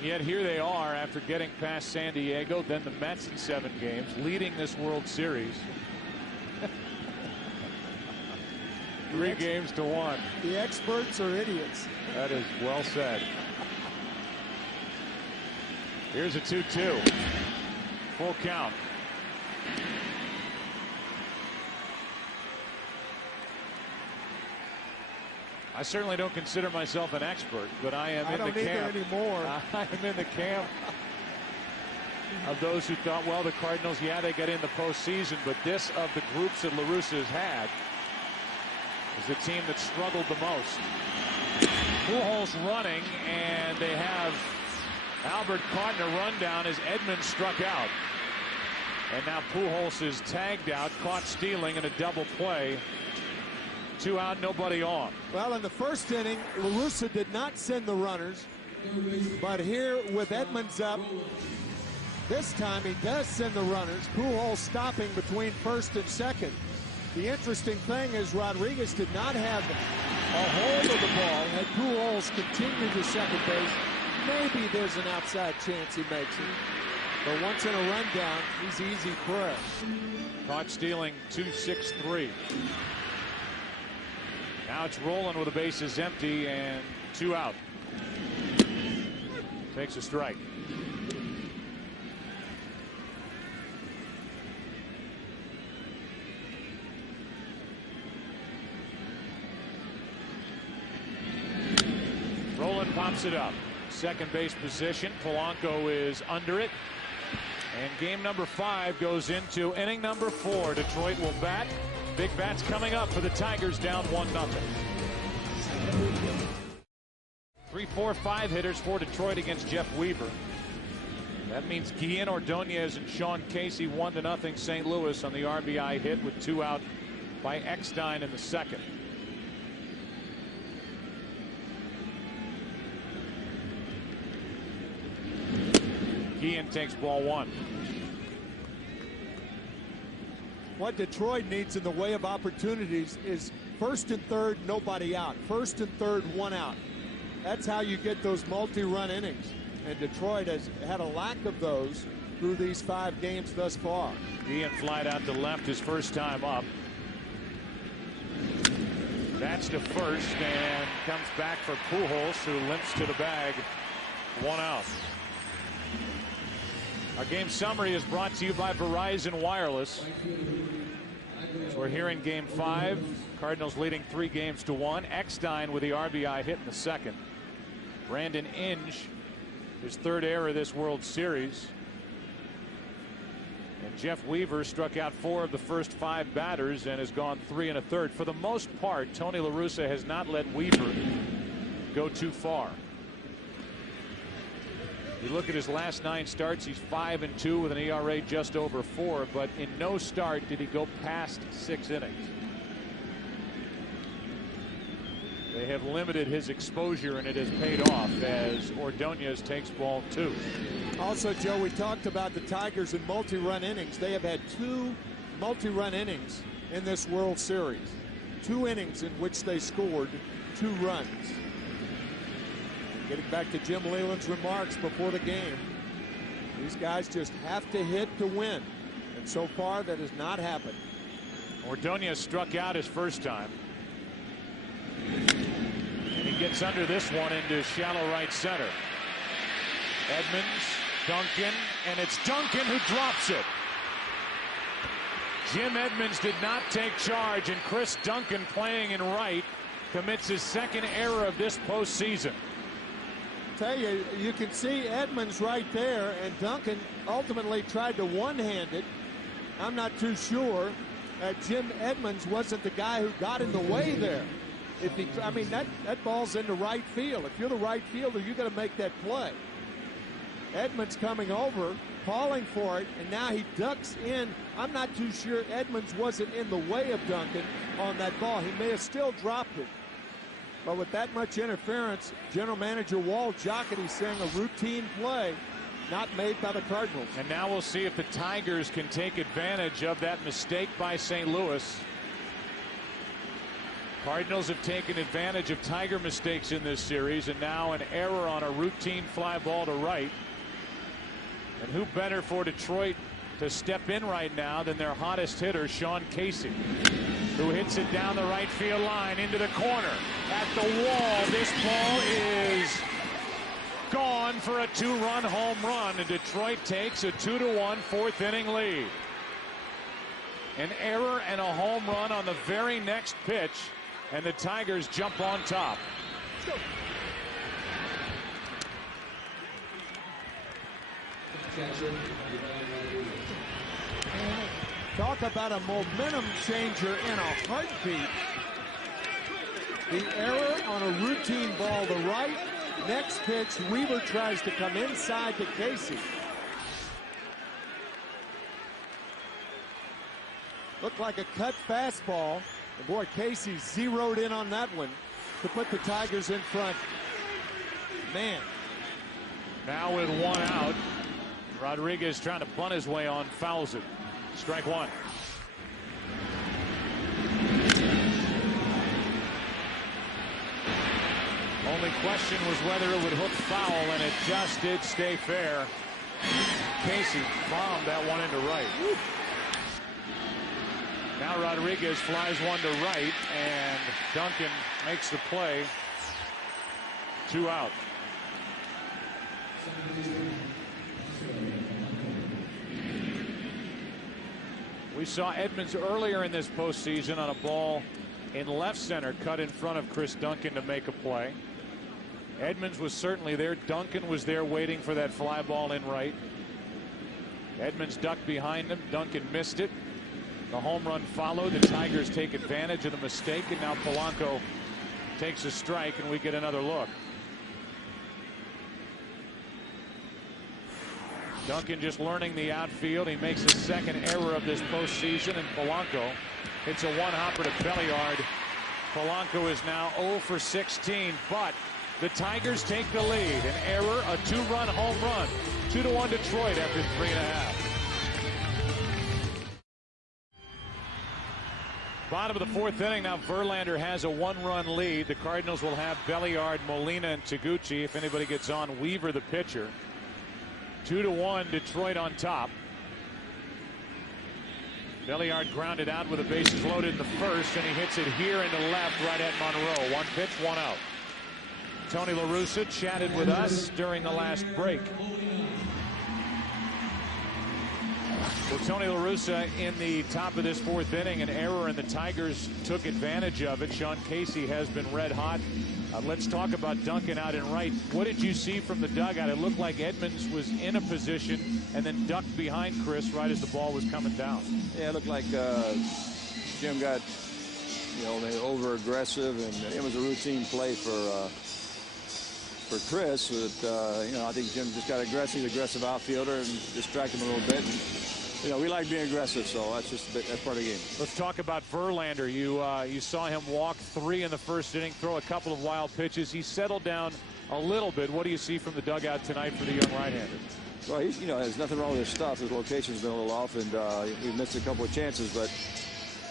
Yet here they are after getting past San Diego, then the Mets in 7 games, leading this World Series. 3 games to 1. The experts are idiots. That is well said. Here's a 2-2. Full count. I certainly don't consider myself an expert, but I am in the camp. Anymore. I am in the camp of those who thought, well, the Cardinals, yeah, they get in the postseason, but this of the groups that La Russa has had is the team that struggled the most. Pujols running, and they have Albert caught in a rundown as Edmonds struck out. And now Pujols is tagged out, caught stealing in a double play. 2 out, nobody on. Well, in the first inning, La Russa did not send the runners, but here with Edmonds up, this time he does send the runners. Pujols stopping between first and second. The interesting thing is Rodriguez did not have a hold of the ball. Had Pujols continued to second base, maybe there's an outside chance he makes it. But once in a rundown, he's easy prey. Caught stealing 2-6-3. Now it's rolling with the bases empty and 2 out. Takes a strike. Roland pops it up. Second base position. Polanco is under it. And game number 5 goes into inning number 4. Detroit will bat. Big bats coming up for the Tigers, down 1-0. 3, 4, 5 hitters for Detroit against Jeff Weaver. That means Guillen, Ordonez, and Sean Casey 1-0 St. Louis on the RBI hit with 2 out by Eckstein in the second. Guillen takes ball 1. What Detroit needs in the way of opportunities is first and third, nobody out. First and third, 1 out. That's how you get those multi-run innings. And Detroit has had a lack of those through these 5 games thus far. Guillen flied out to left his first time up. That's to first and comes back for Pujols, who limps to the bag. 1 out. Our game summary is brought to you by Verizon Wireless. So we're here in game 5. Cardinals leading 3 games to 1. Eckstein with the RBI hit in the second. Brandon Inge, his 3rd error this World Series. And Jeff Weaver struck out 4 of the first 5 batters and has gone 3 1/3. For the most part, Tony La Russa has not let Weaver go too far. You look at his last 9 starts, he's 5-2 with an ERA just over 4, but in no start did he go past 6 innings. They have limited his exposure, and it has paid off as Ordonez takes ball 2. Also, Joe, we talked about the Tigers in multi-run innings. They have had 2 multi-run innings in this World Series. 2 innings in which they scored 2 runs. Getting back to Jim Leyland's remarks before the game, these guys just have to hit to win. And so far, that has not happened. Ordonez struck out his first time. And he gets under this one into shallow right center. Edmonds, Duncan, and it's Duncan who drops it. Jim Edmonds did not take charge, and Chris Duncan, playing in right, commits his 2nd error of this postseason. Tell you, you can see Edmonds right there, and Duncan ultimately tried to one-hand it. I'm not too sure that Jim Edmonds wasn't the guy who got in the way there. If he, I mean, that ball's into right field. If you're the right fielder, you got to make that play. Edmonds coming over, calling for it, and now he ducks in. I'm not too sure Edmonds wasn't in the way of Duncan on that ball. He may have still dropped it. But with that much interference, General Manager Walt Jocketty saying a routine play not made by the Cardinals. And now we'll see if the Tigers can take advantage of that mistake by St. Louis. Cardinals have taken advantage of Tiger mistakes in this series, and now an error on a routine fly ball to right. And who better for Detroit to step in right now than their hottest hitter, Sean Casey, who hits it down the right field line into the corner at the wall. This ball is gone for a 2-run home run, and Detroit takes a 2-1 fourth inning lead. An error and a home run on the very next pitch, and the Tigers jump on top. Talk about a momentum changer in a heartbeat. The error on a routine ball to right. Next pitch, Weaver tries to come inside to Casey. Looked like a cut fastball. And boy, Casey zeroed in on that one to put the Tigers in front. Man. Now with one out, Rodriguez trying to bunt his way on, fouls it. Strike one. Only question was whether it would hook foul, and it just did stay fair. Casey bombed that one into right. Now Rodriguez flies one to right, and Duncan makes the play. 2 out. We saw Edmonds earlier in this postseason on a ball in left center cut in front of Chris Duncan to make a play. Edmonds was certainly there. Duncan was there waiting for that fly ball in right. Edmonds ducked behind him. Duncan missed it. The home run followed. The Tigers take advantage of the mistake, and now Polanco takes a strike, and we get another look. Duncan just learning the outfield. He makes his second error of this postseason, and Polanco hits a one-hopper to Belliard. Polanco is now 0 for 16, but the Tigers take the lead. An error, a 2-run home run. 2-1 Detroit after 3.5. Bottom of the fourth inning. Now Verlander has a 1-run lead. The Cardinals will have Belliard, Molina, and Taguchi. If anybody gets on, Weaver the pitcher. 2-1 Detroit on top. Belliard grounded out with the bases loaded in the first, and he hits it here into left right at Monroe. 1 pitch, 1 out. Tony La Russa chatted with us during the last break. Well, Tony La Russa in the top of this fourth inning, an error, and the Tigers took advantage of it. Sean Casey has been red hot. Let's talk about Duncan out in right. What did you see from the dugout? It looked like Edmonds was in a position and then ducked behind Chris right as the ball was coming down. Yeah, it looked like Jim got, over aggressive, and it was a routine play for Chris. But I think Jim just got aggressive outfielder and distracted him a little bit. And, we like being aggressive, so that's part of the game. Let's talk about Verlander. You saw him walk 3 in the first inning, throw a couple of wild pitches. He settled down a little bit. What do you see from the dugout tonight for the young right-hander? Well, there's nothing wrong with his stuff. His location's been a little off, and he missed a couple of chances, but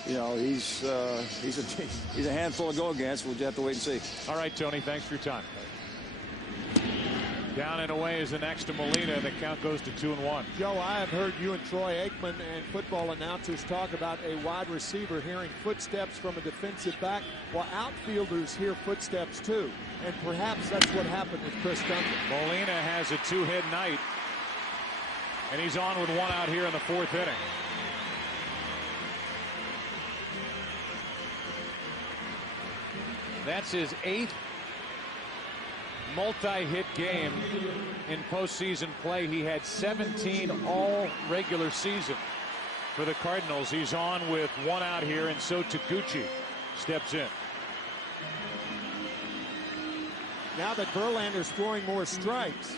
he's a handful to go against. We'll just have to wait and see. All right, Tony, thanks for your time. Down and away is the next to Molina, and the count goes to 2-1. Joe, I have heard you and Troy Aikman and football announcers talk about a wide receiver hearing footsteps from a defensive back. Well, outfielders hear footsteps too, and perhaps that's what happened with Chris Duncan. Molina has a 2-hit night, and he's on with 1 out here in the fourth inning. That's his 8th multi-hit game in postseason play. He had 17 all regular season for the Cardinals. He's on with 1 out here, and so Taguchi steps in. Now that Verlander's throwing more strikes,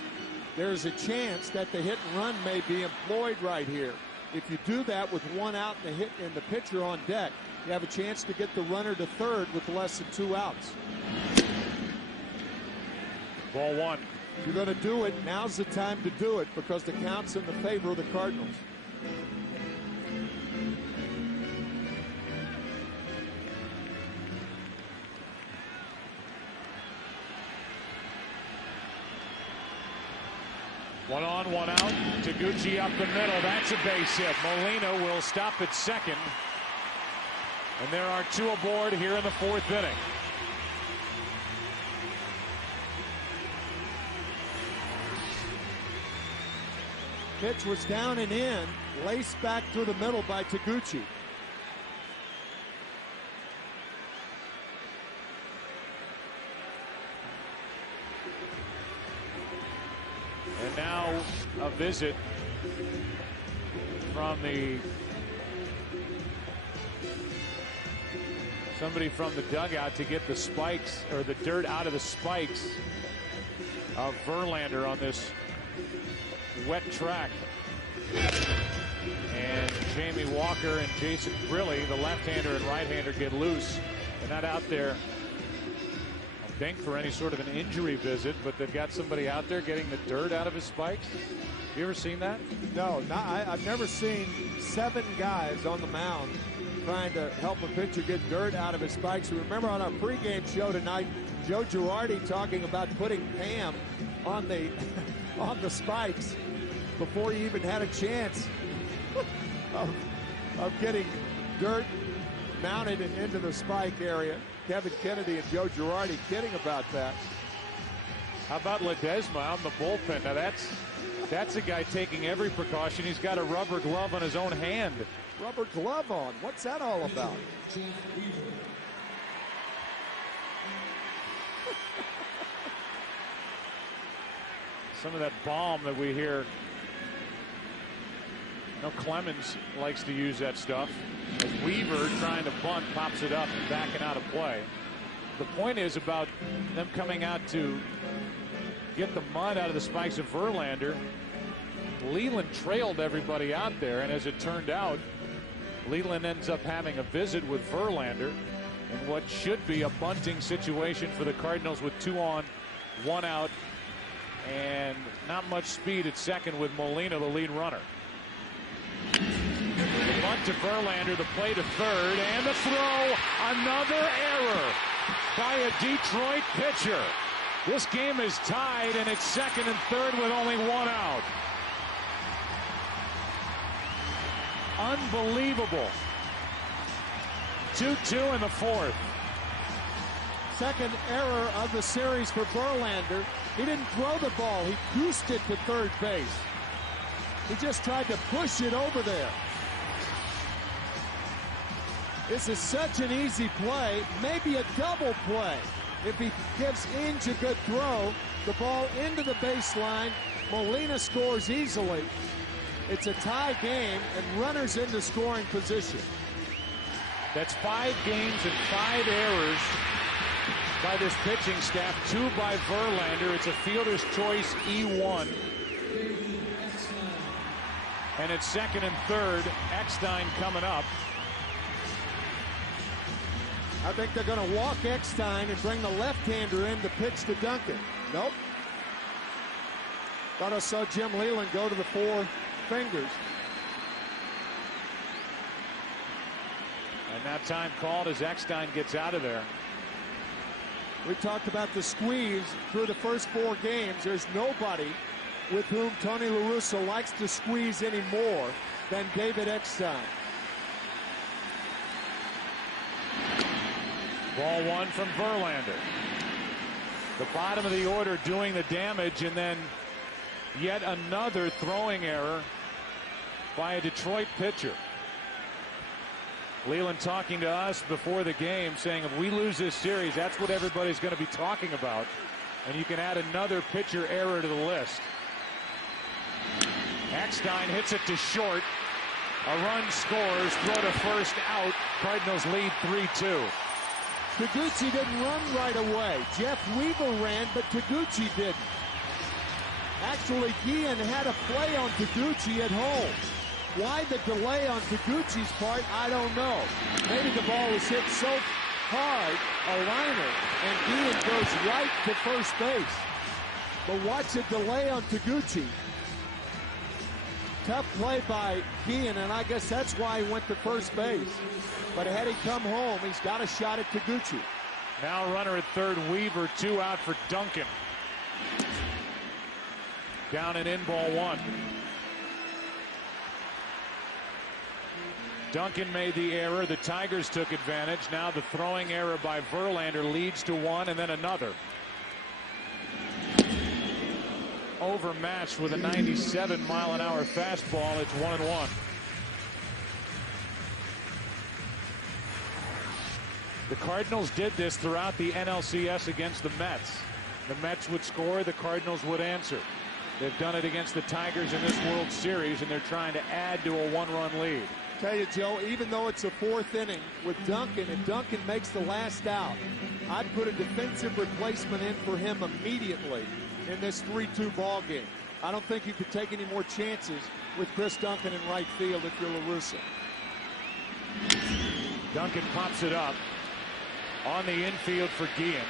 there's a chance that the hit and run may be employed right here. If you do that with 1 out and the pitcher on deck, you have a chance to get the runner to third with less than 2 outs. Ball one. If you're going to do it, now's the time to do it because the count's in the favor of the Cardinals. One on, one out. Taguchi up the middle. That's a base hit. Molina will stop at second. And there are two aboard here in the fourth inning. Pitch was down and in, laced back through the middle by Taguchi. And now a visit from somebody from the dugout to get the spikes or the dirt out of the spikes of Verlander on this wet track. And Jamie Walker and Jason Grilli, the left-hander and right-hander, get loose. They're not out there, I think, for any sort of an injury visit, but they've got somebody out there getting the dirt out of his spikes. You ever seen that? No, I've never seen 7 guys on the mound trying to help a pitcher get dirt out of his spikes. Remember on our pregame show tonight, Joe Girardi talking about putting Pam on the on the spikes before he even had a chance of getting dirt mounted and into the spike area. Kevin Kennedy and Joe Girardi kidding about that. How about Ledesma out in the bullpen? Now that's a guy taking every precaution. He's got a rubber glove on his own hand. Rubber glove on. What's that all about? Some of that balm that we hear. Clemens likes to use that stuff. As Weaver, trying to bunt, pops it up and backing out of play. The point is about them coming out to get the mud out of the spikes of Verlander. Leland trailed everybody out there, and as it turned out, Leland ends up having a visit with Verlander in what should be a bunting situation for the Cardinals with 2 on, 1 out, and not much speed at second with Molina, the lead runner. The bunt to Verlander, the play to third, and the throw. Another error by a Detroit pitcher. This game is tied, and it's second and third with only 1 out. Unbelievable. 2-2 in the fourth. Second error of the series for Verlander. He didn't throw the ball. He goosed it to third base. He just tried to push it over there. This is such an easy play, maybe a double play. If he gives Inge a good throw, the ball into the baseline, Molina scores easily. It's a tie game and runners into scoring position. That's 5 games and 5 errors by this pitching staff, 2 by Verlander. It's a fielder's choice E1. And it's second and third. Eckstein coming up. I think they're going to walk Eckstein and bring the left-hander in to pitch to Duncan. Nope. Thought I saw Jim Leland go to the 4 fingers. And that time called as Eckstein gets out of there. We talked about the squeeze through the first 4 games. There's nobody with whom Tony La Russa likes to squeeze any more than David Eckstein. Ball 1 from Verlander. The bottom of the order doing the damage, and then yet another throwing error by a Detroit pitcher. Leland talking to us before the game, saying if we lose this series, that's what everybody's going to be talking about. And you can add another pitcher error to the list. Eckstein hits it to short. A run scores. Throw to first out. Cardinals lead 3-2. Taguchi didn't run right away. Jeff Weaver ran, but Taguchi didn't. Actually, Guillen had a play on Taguchi at home. Why the delay on Taguchi's part, I don't know. Maybe the ball was hit so hard, a liner, and Guillen goes right to first base. But watch the delay on Taguchi. Tough play by Guillen, and I guess that's why he went to first base. But had he come home, he's got a shot at Taguchi. Now runner at third, Weaver, 2 out for Duncan. Down and in, ball 1. Duncan made the error. The Tigers took advantage. Now the throwing error by Verlander leads to 1 and then another. Overmatched with a 97-mile-an-hour fastball. It's 1-1. The Cardinals did this throughout the NLCS against the Mets. The Mets would score, the Cardinals would answer. They've done it against the Tigers in this World Series, and they're trying to add to a 1-run lead. Tell you, Joe, even though it's a 4th inning with Duncan, if Duncan makes the last out, I'd put a defensive replacement in for him immediately in this 3-2 ball game. I don't think you could take any more chances with Chris Duncan in right field if you're La Russa. Duncan pops it up on the infield for Guillen.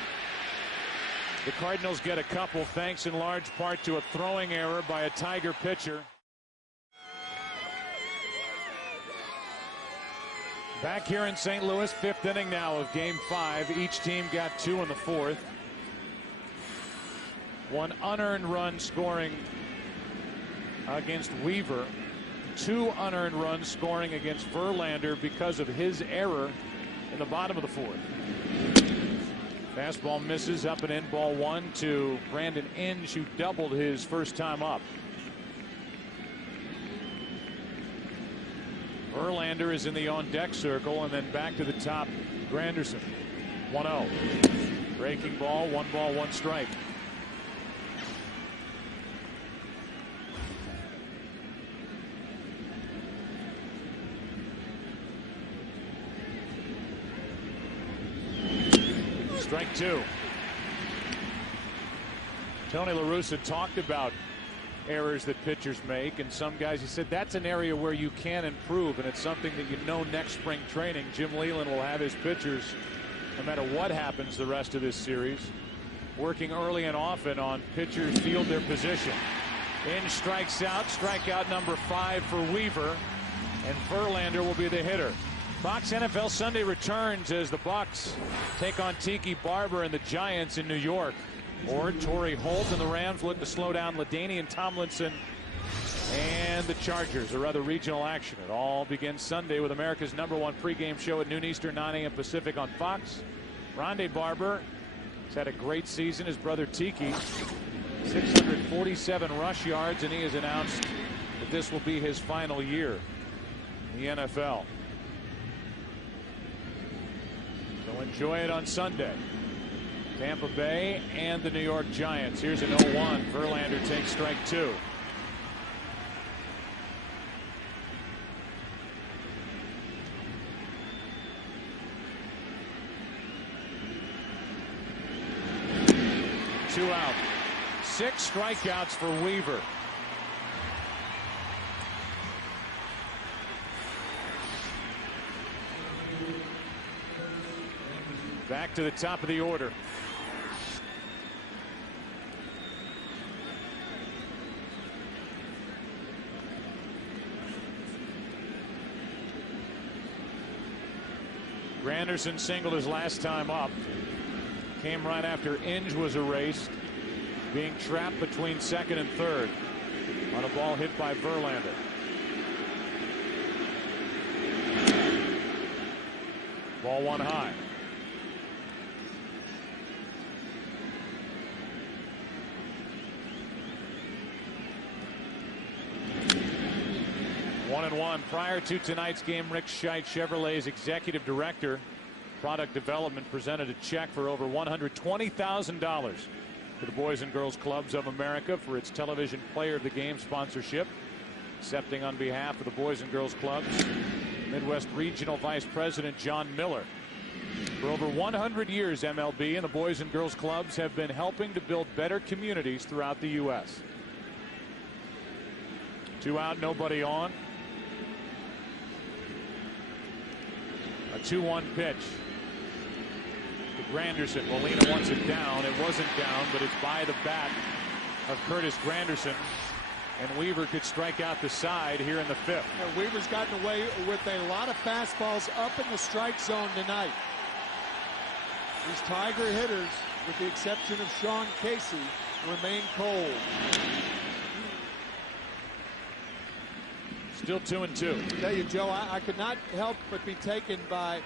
The Cardinals get a couple thanks in large part to a throwing error by a Tiger pitcher. Back here in St. Louis, 5th inning now of Game 5. Each team got 2 in the 4th. 1 unearned run scoring against Weaver. 2 unearned runs scoring against Verlander because of his error in the bottom of the 4th. Fastball misses, up and in, ball 1 to Brandon Inge, who doubled his first time up. Verlander is in the on-deck circle, and then back to the top, Granderson. 1-0. Breaking ball, 1 ball, 1 strike. Strike 2. Tony La Russa talked about errors that pitchers make, and some guys, he said that's an area where you can improve, and it's something that you know next spring training Jim Leyland will have his pitchers, no matter what happens the rest of this series, working early and often on pitchers field their position. Inge strikes out, strikeout number 5 for Weaver, and Verlander will be the hitter. Fox NFL Sunday returns as the Bucks take on Tiki Barber and the Giants in New York. Or Torrey Holt and the Rams look to slow down LaDainian Tomlinson and the Chargers, or other regional action. It all begins Sunday with America's #1 pregame show at noon Eastern, 9 a.m. Pacific on Fox. Rondé Barber has had a great season. His brother Tiki, 647 rush yards, and he has announced that this will be his final year in the NFL. So enjoy it on Sunday. Tampa Bay and the New York Giants. Here's an 0-1. Verlander takes strike 2. Two out. 6 strikeouts for Weaver. Back to the top of the order. Granderson singled his last time up. Came right after Inge was erased, being trapped between second and third on a ball hit by Verlander. Ball 1 high. One and one. Prior to tonight's game, Rick Scheit, Chevrolet's executive director, product development, presented a check for over $120,000 to the Boys and Girls Clubs of America for its television player of the game sponsorship. Accepting on behalf of the Boys and Girls Clubs, Midwest Regional Vice President John Miller. For over 100 years, MLB and the Boys and Girls Clubs have been helping to build better communities throughout the U.S. 2 out, nobody on. A 2-1 pitch to Granderson. Molina wants it down. It wasn't down, but it's by the bat of Curtis Granderson. And Weaver could strike out the side here in the 5th. Yeah, Weaver's gotten away with a lot of fastballs up in the strike zone tonight. These Tiger hitters, with the exception of Sean Casey, remain cold. Still 2-2. I tell you, Joe, I could not help but be taken by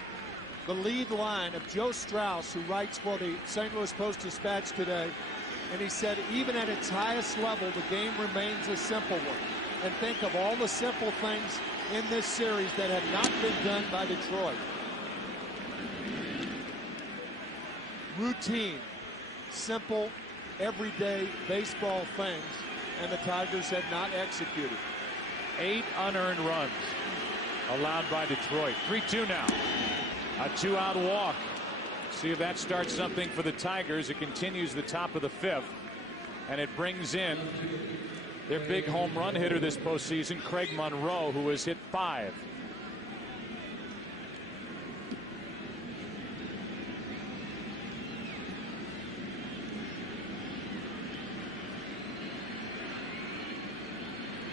the lead line of Joe Strauss, who writes for the St. Louis Post-Dispatch today. And he said, even at its highest level, the game remains a simple one. And think of all the simple things in this series that have not been done by Detroit. Routine, simple, everyday baseball things, and the Tigers have not executed. 8 unearned runs allowed by Detroit. 3-2 now. A 2-out walk. See if that starts something for the Tigers. It continues the top of the 5th, and it brings in their big home run hitter this postseason, Craig Monroe, who has hit 5.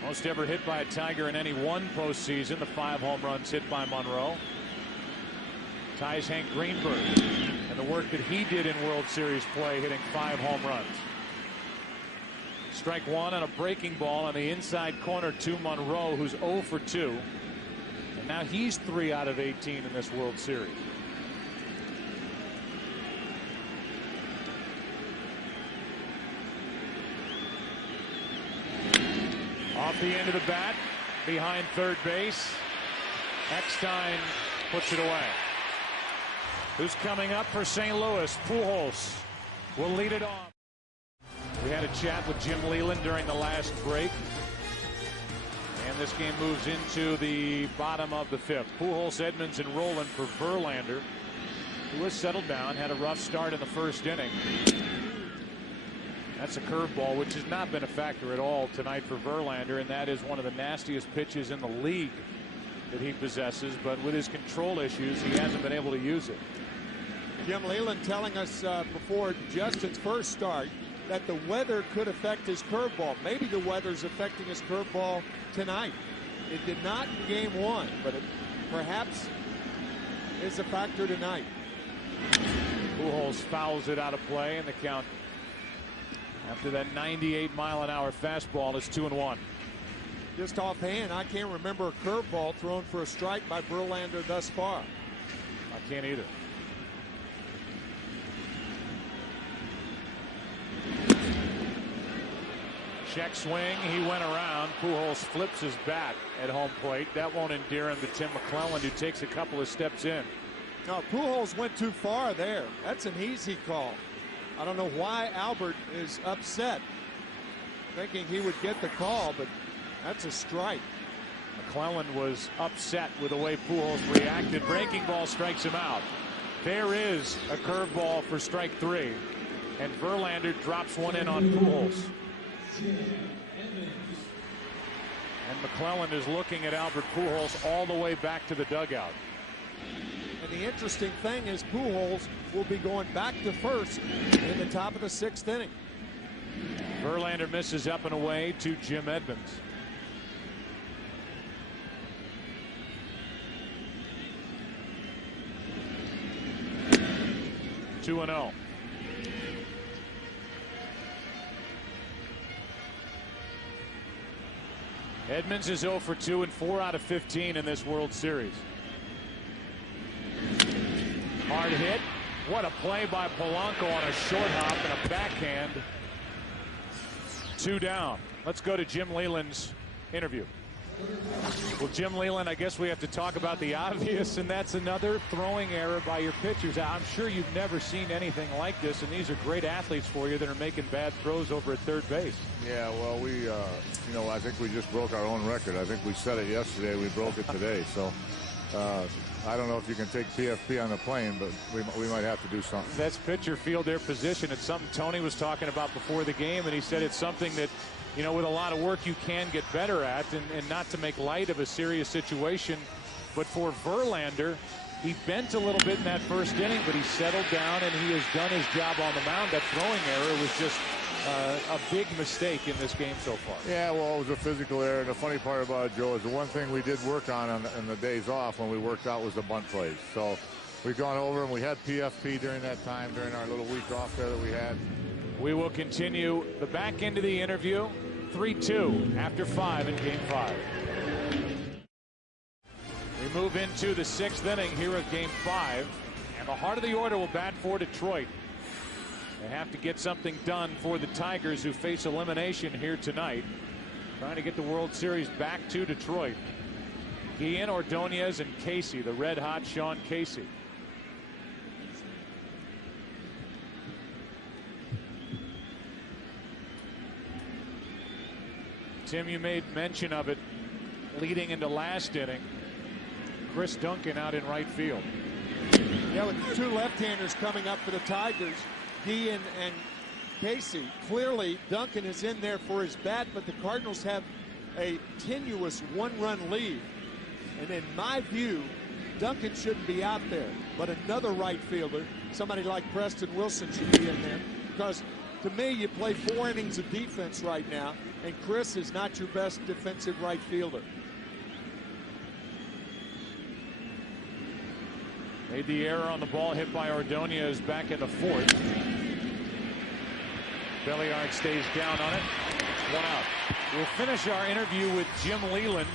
Most ever hit by a Tiger in any one postseason. The 5 home runs hit by Monroe. Ties Hank Greenberg and the work that he did in World Series play, hitting 5 home runs. Strike 1 on a breaking ball on the inside corner to Monroe, who's 0 for 2. And now he's 3 out of 18 in this World Series. Off the end of the bat, behind third base. Eckstein puts it away. Who's coming up for St. Louis? Pujols will lead it off. We had a chat with Jim Leyland during the last break. And this game moves into the bottom of the 5th. Pujols, Edmonds, and Rolen for Verlander, who has settled down, had a rough start in the first inning. That's a curveball, which has not been a factor at all tonight for Verlander, and that is one of the nastiest pitches in the league that he possesses. But with his control issues, he hasn't been able to use it. Jim Leyland telling us before Justin's first start that the weather could affect his curveball. Maybe the weather's affecting his curveball tonight. It did not in game 1, but it perhaps is a factor tonight. Pujols fouls it out of play, and the count after that 98-mile-an-hour fastball is 2-1. Just offhand, I can't remember a curveball thrown for a strike by Verlander thus far. I can't either. Check swing. He went around. Pujols flips his bat at home plate. That won't endear him to Tim McClelland, who takes a couple of steps in. No, Pujols went too far there. That's an easy call. I don't know why Albert is upset, thinking he would get the call, but that's a strike. McClelland was upset with the way Pujols reacted. Breaking ball strikes him out. There is a curveball for strike 3, and Verlander drops one in on Pujols. And McClelland is looking at Albert Pujols all the way back to the dugout. And the interesting thing is Pujols will be going back to first in the top of the 6th inning. Verlander misses up and away to Jim Edmonds. Two and 0. Edmonds is 0 for 2 and 4 out of 15 in this World Series. Hard hit. What a play by Polanco on a short hop and a backhand. 2 down. Let's go to Jim Leyland's interview. Well, Jim Leyland, I guess we have to talk about the obvious, and that's another throwing error by your pitchers. I'm sure you've never seen anything like this, and these are great athletes for you that are making bad throws over at third base. Yeah, well, we, you know, I think we just broke our own record. I think we said it yesterday. We broke it today. So I don't know if you can take PFP on the plane, but we might have to do something. That's pitcher field their position. It's something Tony was talking about before the game, and he said it's something that, you know, with a lot of work you can get better at, and not to make light of a serious situation. But for Verlander, he bent a little bit in that first inning, but he settled down and he has done his job on the mound. That throwing error was just a big mistake in this game so far. Yeah, well, it was a physical error. And the funny part about it, Joe, is the one thing we did work on in the days off when we worked out was the bunt plays. So we've gone over and we had PFP during that time, during our little week off there that we had. We will continue the back end of the interview. 3-2 after 5 in Game 5. We move into the 6th inning here of Game 5. And the heart of the order will bat for Detroit. They have to get something done for the Tigers, who face elimination here tonight. Trying to get the World Series back to Detroit. Guillen, Ordonez, and Casey, the red-hot Sean Casey. Tim, you made mention of it leading into last inning. Chris Duncan out in right field. Yeah, with two left-handers coming up for the Tigers, Guillen and Casey. Clearly, Duncan is in there for his bat, but the Cardinals have a tenuous one-run lead. And in my view, Duncan shouldn't be out there, but another right fielder, somebody like Preston Wilson, should be in there. Because to me, you play 4 innings of defense right now, and Chris is not your best defensive right fielder. Made the error on the ball hit by Ordonez back in the 4th. Belliard stays down on it. It's 1 out. We'll finish our interview with Jim Leyland.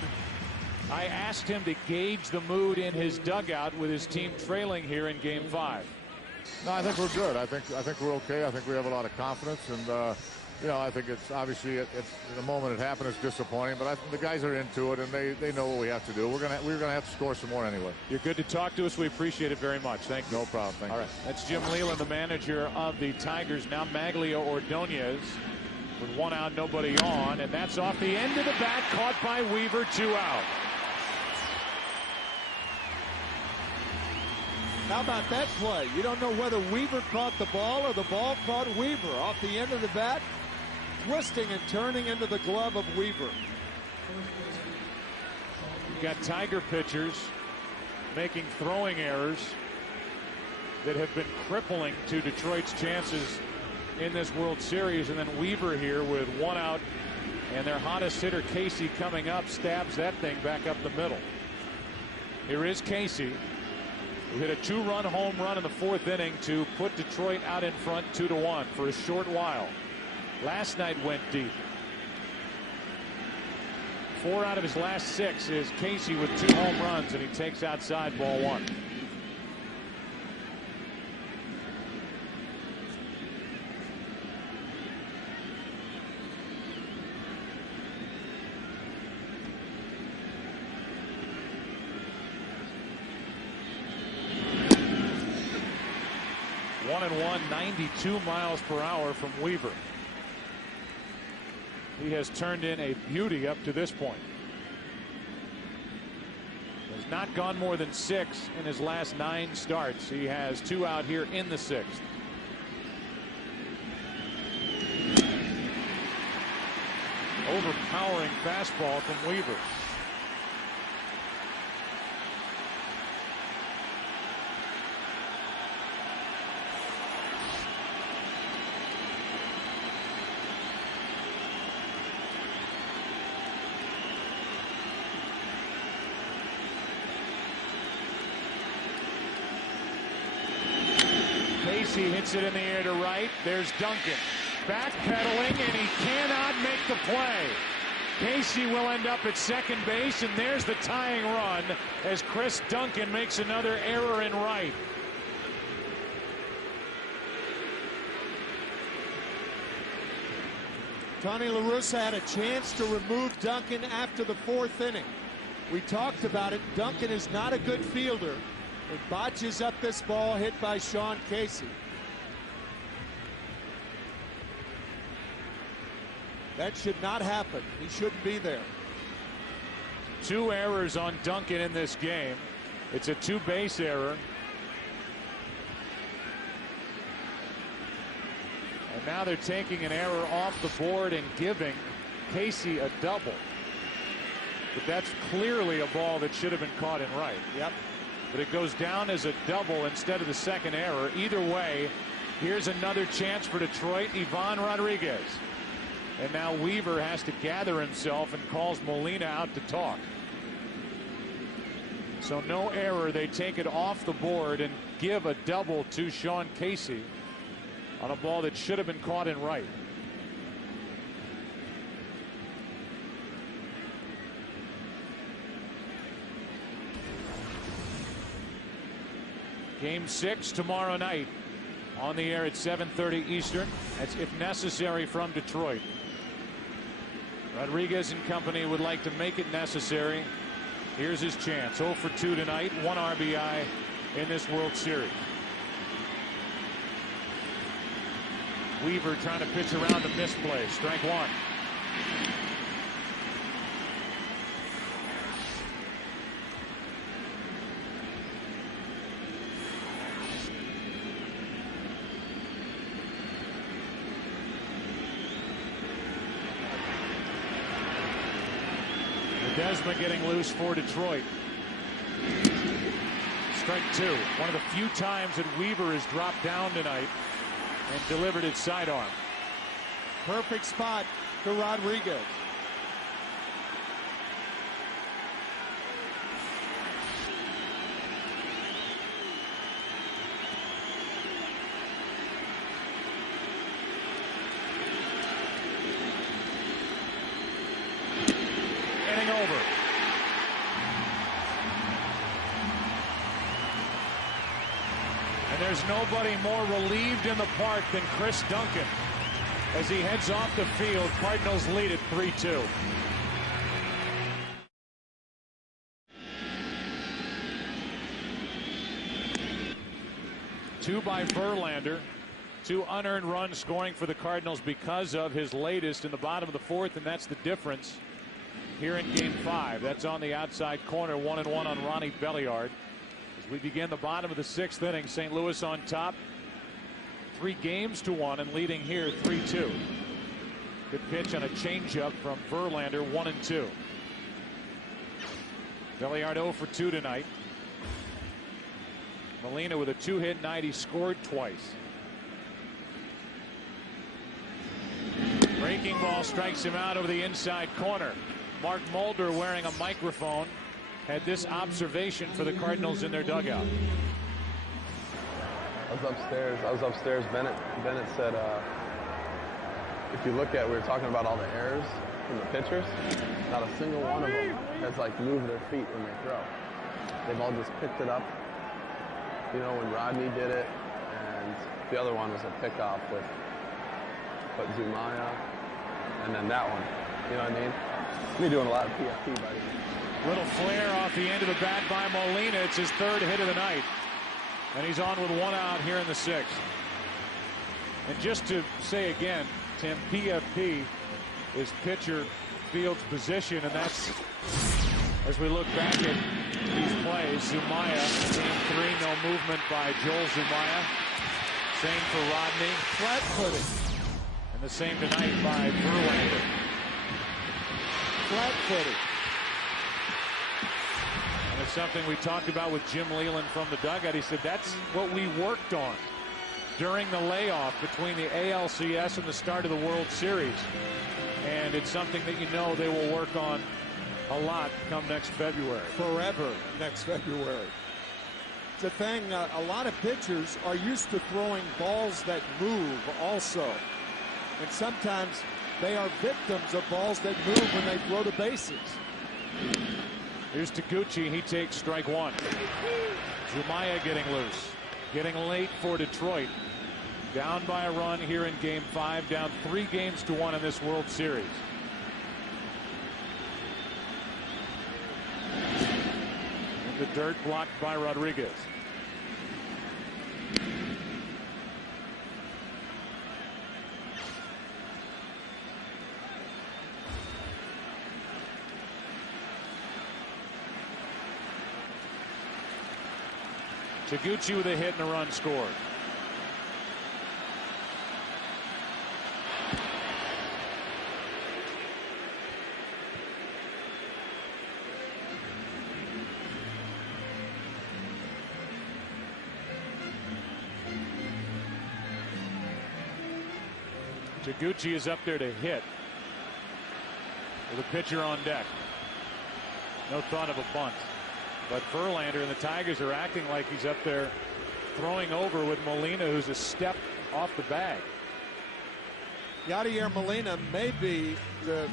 I asked him to gauge the mood in his dugout with his team trailing here in Game 5. No, I think we're good. I think we're okay. I think we have a lot of confidence, and you know, I think it's obviously it's the moment it happened, it's disappointing, but I think the guys are into it and they know what we have to do. We're gonna have to score some more anyway. You're good to talk to us. We appreciate it very much. Thank you. No problem. Thank you. All right, that's Jim Leyland, the manager of the Tigers. Now Magglio Ordonez with 1 out, nobody on, and that's off the end of the bat, caught by Weaver. 2 out. How about that play? You don't know whether Weaver caught the ball or the ball caught Weaver. Off the end of the bat, twisting and turning into the glove of Weaver. You've got Tiger pitchers making throwing errors that have been crippling to Detroit's chances in this World Series, and then Weaver here with 1 out, and their hottest hitter Casey coming up stabs that thing back up the middle. Here is Casey, who hit a 2-run home run in the 4th inning to put Detroit out in front 2-1 for a short while. Last night went deep. 4 out of his last 6 is Casey with 2 home runs, and he takes outside, ball 1. And 1, 92 miles per hour from Weaver. He has turned in a beauty up to this point. Has not gone more than 6 in his last 9 starts. He has 2 out here in the 6th. Overpowering fastball from Weaver. He hits it in the air to right. There's Duncan backpedaling, and he cannot make the play. Casey will end up at second base, and there's the tying run as Chris Duncan makes another error in right. Tony La Russa had a chance to remove Duncan after the 4th inning. We talked about it. Duncan is not a good fielder. It botches up this ball hit by Sean Casey. That should not happen. He shouldn't be there. 2 errors on Duncan in this game. It's a 2-base error. And now they're taking an error off the board and giving Casey a double. But that's clearly a ball that should have been caught in right. Yep. But it goes down as a double instead of the second error. Either way, Here's another chance for Detroit. Ivan Rodriguez. And now Weaver has to gather himself and calls Molina out to talk. So no error. They take it off the board and give a double to Sean Casey on a ball that should have been caught in right. Game 6 tomorrow night on the air at 7:30 Eastern. That's if necessary from Detroit. Rodriguez and company would like to make it necessary. Here's his chance. 0 for 2 tonight. 1 RBI in this World Series. Weaver trying to pitch around a misplay. Strike 1. Desma getting loose for Detroit. Strike 2. One of the few times that Weaver has dropped down tonight and delivered it sidearm. Perfect spot for Rodriguez. Over. And there's nobody more relieved in the park than Chris Duncan. As he heads off the field, Cardinals lead at 3-2. Two by Verlander. 2 unearned runs scoring for the Cardinals because of his latest in the bottom of the 4th, and that's the difference here in game 5. That's on the outside corner. 1-1 on Ronnie Belliard. As we begin the bottom of the 6th inning, St. Louis on top 3-1 and leading here 3-2. Good pitch on a changeup from Verlander. 1-2. Belliard 0 for 2 tonight. Molina with a 2-hit night. He scored twice. Breaking ball strikes him out over the inside corner. Mark Mulder, wearing a microphone, had this observation for the Cardinals in their dugout. I was upstairs. Bennett said, if you look at, we were talking about all the errors from the pitchers, not a single one of them has moved their feet when they throw. They've all just picked it up. You know, when Rodney did it, and the other one was a pickoff with Zumaya, and then that one. You know what I mean? Me doing a lot of PFP, buddy. Little flare off the end of the bat by Molina. It's his 3rd hit of the night. And he's on with 1 out here in the 6th. And just to say again, Tim, PFP is pitcher field's position, and that's, as we look back at these plays, Zumaya, game 3, no movement by Joel Zumaya. Same for Rodney. Flat-footed. And the same tonight by Verlander. Flat-footed. And it's something we talked about with Jim Leyland from the dugout. He said that's what we worked on during the layoff between the ALCS and the start of the World Series. And it's something that you know they will work on a lot come next February. Forever next February. It's a thing, a lot of pitchers are used to throwing balls that move also. And sometimes they are victims of balls that move when they throw the bases. Here's Taguchi. He takes strike 1. Zumaya getting loose. Getting late for Detroit. Down by a run here in game 5. Down 3-1 in this World Series. In the dirt, blocked by Rodriguez. Taguchi with a hit and a run scored. Taguchi is up there to hit with a pitcher on deck. No thought of a bunt. But Verlander and the Tigers are acting like he's up there throwing over with Molina, who's a step off the bag. Yadier Molina may be the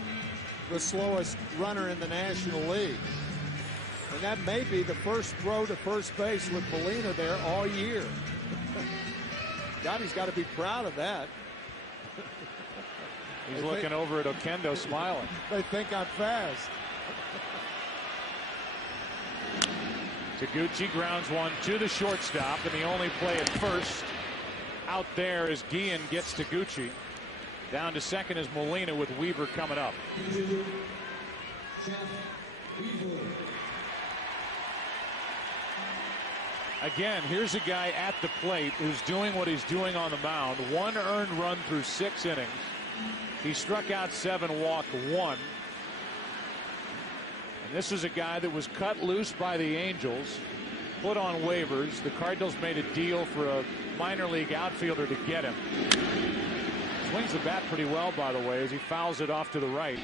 slowest runner in the National League. And that may be the first throw to first base with Molina there all year. Yadi's got to be proud of that. He's looking over at Oquendo smiling. They think I'm fast. Taguchi grounds one to the shortstop, and the only play at first out there as Guillen gets Taguchi. Down to second is Molina with Weaver coming up. Again, here's a guy at the plate who's doing what he's doing on the mound. 1 earned run through 6 innings. He struck out 7, walked 1. And this is a guy that was cut loose by the Angels, put on waivers. The Cardinals made a deal for a minor league outfielder to get him. Swings the bat pretty well, by the way, as he fouls it off to the right.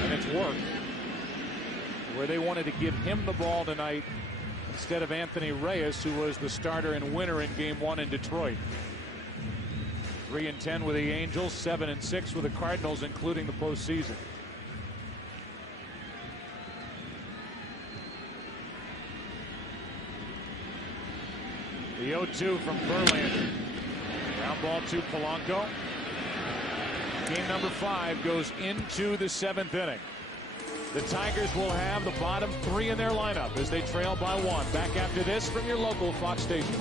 And it's worked. Where they wanted to give him the ball tonight instead of Anthony Reyes, who was the starter and winner in Game 1 in Detroit. 3-10 with the Angels, 7-6 with the Cardinals, including the postseason. The 0-2 from Verlander. Ground ball to Polanco. Game number 5 goes into the 7th inning. The Tigers will have the bottom 3 in their lineup as they trail by 1. Back after this from your local Fox station.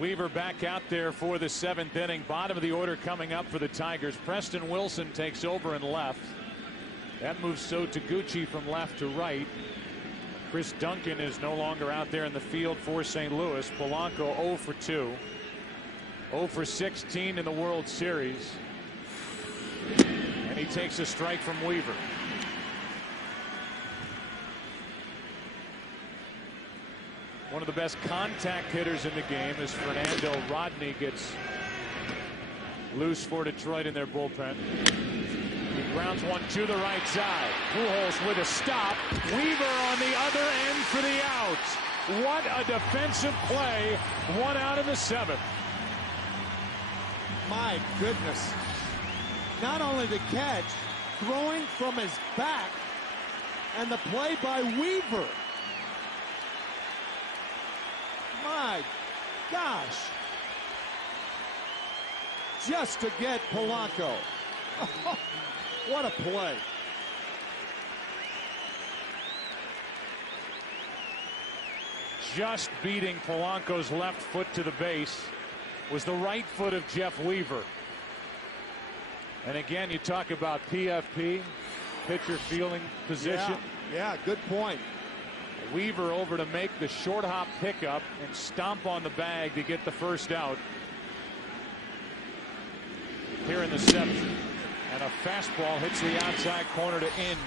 Weaver back out there for the 7th inning. Bottom of the order coming up for the Tigers. Preston Wilson takes over in left. That moves So Taguchi from left to right. Chris Duncan is no longer out there in the field for St. Louis. Polanco 0 for 2. 0 for 16 in the World Series. And he takes a strike from Weaver. One of the best contact hitters in the game is Fernando Rodney. Gets loose for Detroit in their bullpen. He grounds one to the right side. Pujols with a stop. Weaver on the other end for the out. What a defensive play. 1 out in the 7th. My goodness. Not only the catch, throwing from his back, and the play by Weaver. My gosh. Just to get Polanco. What a play. Just beating Polanco's left foot to the base was the right foot of Jeff Weaver. And again, you talk about PFP, pitcher fielding position. Yeah, good point. Weaver over to make the short hop pickup and stomp on the bag to get the first out here in the 7th. And a fastball hits the outside corner to Inge.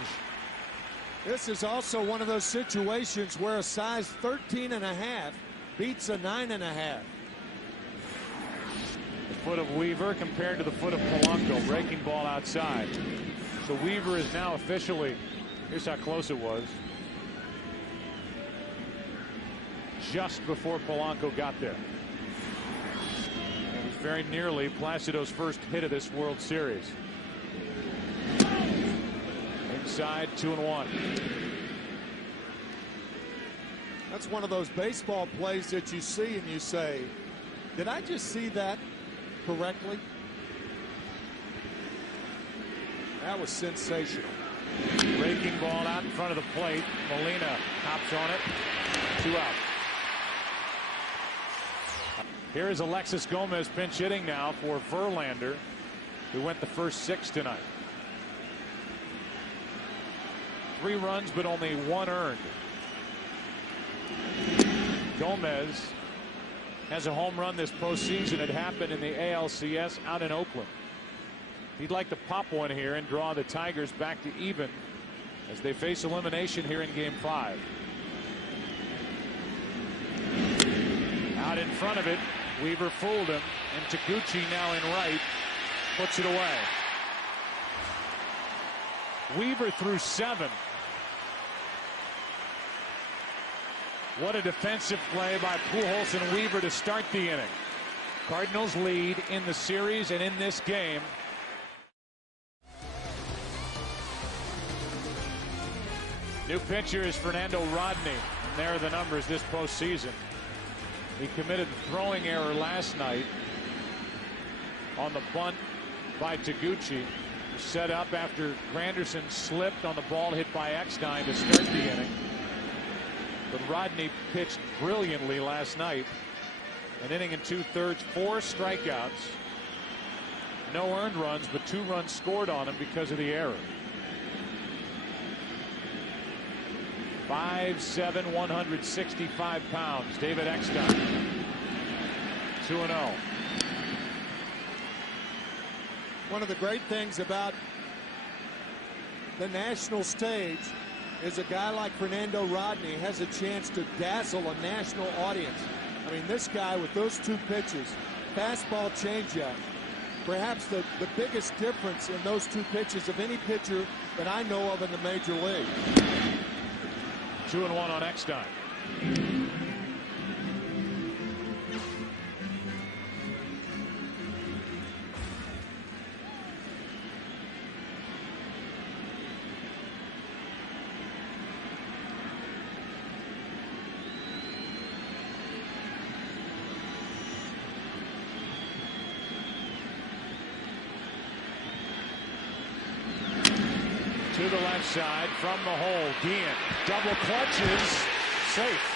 This is also one of those situations where a size 13.5 beats a 9.5. The foot of Weaver compared to the foot of Polanco. Breaking ball outside. So Weaver is now officially, here's how close it was. Just before Polanco got there. It was very nearly Placido's first hit of this World Series. Inside, 2-1. That's one of those baseball plays that you see and you say, did I just see that correctly? That was sensational. Breaking ball out in front of the plate. Molina hops on it. 2 out. Here is Alexis Gomez pinch hitting now for Verlander, who went the first 6 tonight. 3 runs, but only 1 earned. Gomez has a home run this postseason. It happened in the ALCS out in Oakland. He'd like to pop one here and draw the Tigers back to even as they face elimination here in Game 5. Out in front of it, Weaver fooled him, and Taguchi now in right puts it away. Weaver threw 7. What a defensive play by Pujols and Weaver to start the inning. Cardinals lead in the series and in this game. New pitcher is Fernando Rodney. And there are the numbers this postseason. He committed the throwing error last night on the bunt by Taguchi. Set up after Granderson slipped on the ball hit by Eckstein to start the inning. But Rodney pitched brilliantly last night. An inning and 2/3, 4 strikeouts. No earned runs, but 2 runs scored on him because of the error. 5'7", 165 pounds. David Eckstein. 2-0. One of the great things about the national stage is a guy like Fernando Rodney has a chance to dazzle a national audience. I mean, this guy with those 2 pitches, fastball, changeup, perhaps the biggest difference in those 2 pitches of any pitcher that I know of in the major league. 2-1 on Eckstein. To the left side from the hole. Guillen double clutches. Safe.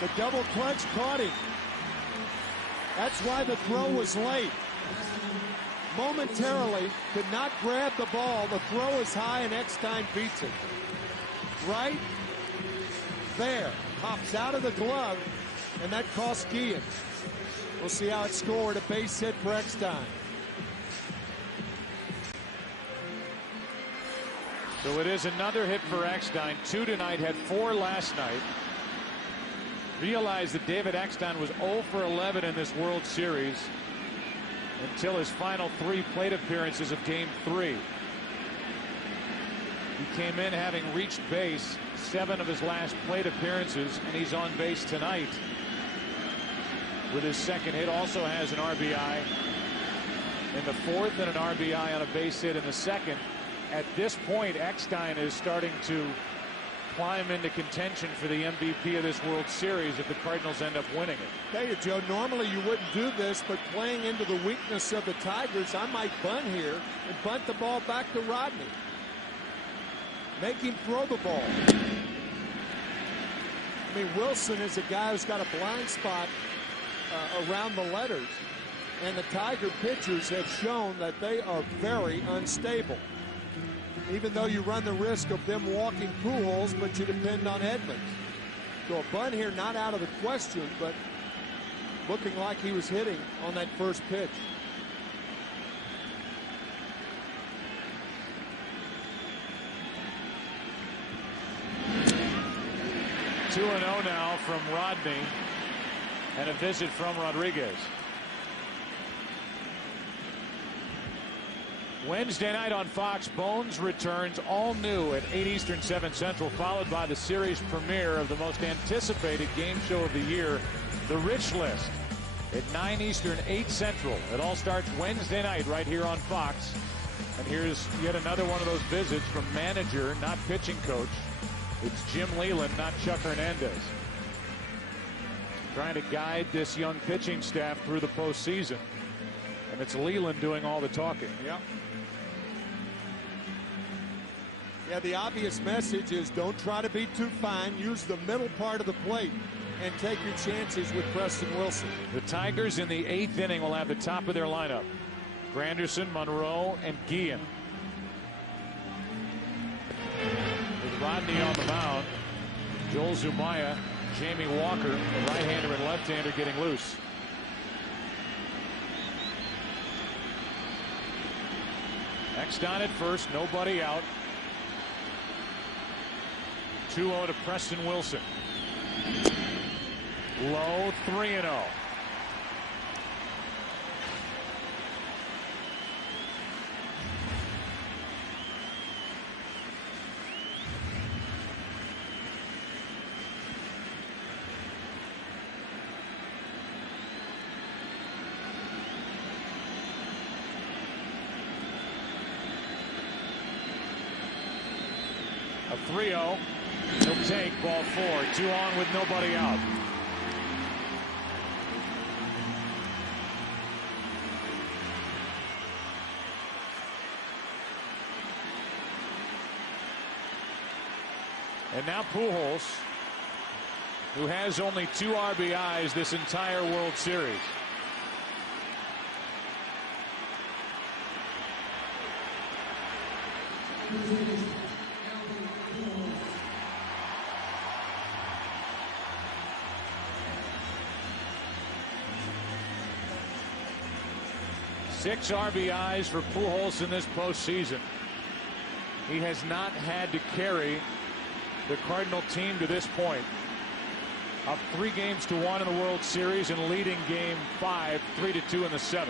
The double clutch caught him. That's why the throw was late. Momentarily could not grab the ball. The throw is high and Eckstein beats it. Right there. Pops out of the glove, and that cost Guillen. We'll see how it's scored. A base hit for Eckstein. So it is another hit for Eckstein. 2 tonight, had 4 last night. Realize that David Eckstein was 0 for 11 in this World Series until his final 3 plate appearances of Game 3. He came in having reached base 7 of his last plate appearances, and he's on base tonight with his second hit. Also has an RBI in the 4th and an RBI on a base hit in the 2nd. At this point, Eckstein is starting to climb into contention for the MVP of this World Series if the Cardinals end up winning it. Tell you, Joe, normally you wouldn't do this, but playing into the weakness of the Tigers, I might bunt here and bunt the ball back to Rodney. Make him throw the ball. I mean, Wilson is a guy who's got a blind spot around the letters, and the Tiger pitchers have shown that they are very unstable. Even though you run the risk of them walking Pujols, but you depend on Edmonds. So a bunt here not out of the question, but looking like he was hitting on that first pitch. Two 2-0 now from Rodney, and a visit from Rodriguez. Wednesday night on Fox, Bones returns all new at 8 Eastern, 7 Central, followed by the series premiere of the most anticipated game show of the year, The Rich List, at 9 Eastern, 8 Central. It all starts Wednesday night right here on Fox. And here's yet another one of those visits from manager, not pitching coach. It's Jim Leyland, not Chuck Hernandez. Trying to guide this young pitching staff through the postseason. And it's Leyland doing all the talking. Yep. Yeah, the obvious message is don't try to be too fine. Use the middle part of the plate and take your chances with Preston Wilson. The Tigers in the 8th inning will have the top of their lineup. Granderson, Monroe, and Guillen. With Rodney on the mound, Joel Zumaya, Jamie Walker, the right-hander and left-hander getting loose. Next on at first, nobody out. 2-0 to Preston Wilson. Low, 3-0. A 3-0. He'll take ball 4. 2 on with nobody out. And now Pujols, who has only 2 RBIs this entire World Series. Six RBIs for Pujols in this postseason. He has not had to carry the Cardinal team to this point. Up 3-1 in the World Series and leading Game 5, 3-2 in the 7th.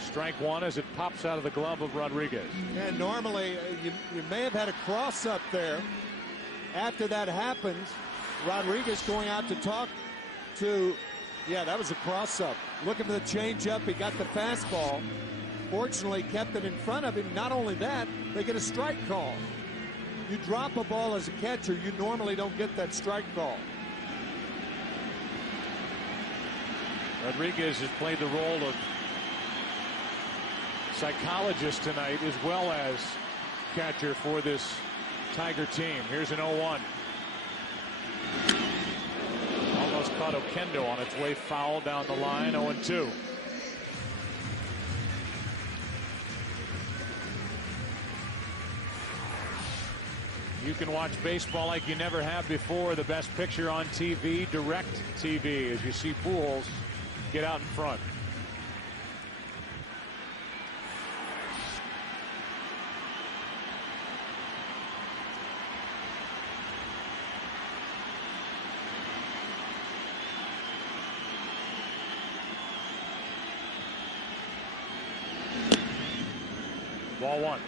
Strike one as it pops out of the glove of Rodriguez. And normally you may have had a cross up there. After that happens, Rodriguez going out to talk to, yeah, that was a cross up. Looking for the changeup. He got the fastball. Fortunately, kept it in front of him. Not only that, they get a strike call. You drop a ball as a catcher, you normally don't get that strike call. Rodriguez has played the role of psychologist tonight as well as catcher for this Tiger team. Here's an 0-1. Almost caught Oquendo on its way foul down the line. 0-2. You can watch baseball like you never have before. The best picture on TV, Direct TV, as you see Pujols get out in front. Ball one.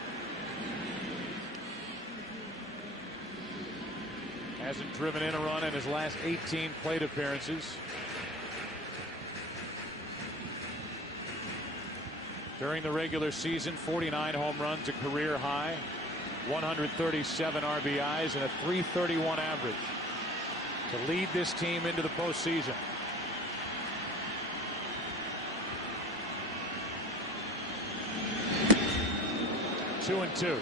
Hasn't driven in a run in his last 18 plate appearances. During the regular season, 49 home runs, a career high, 137 RBIs, and a .331 average to lead this team into the postseason. Two and two.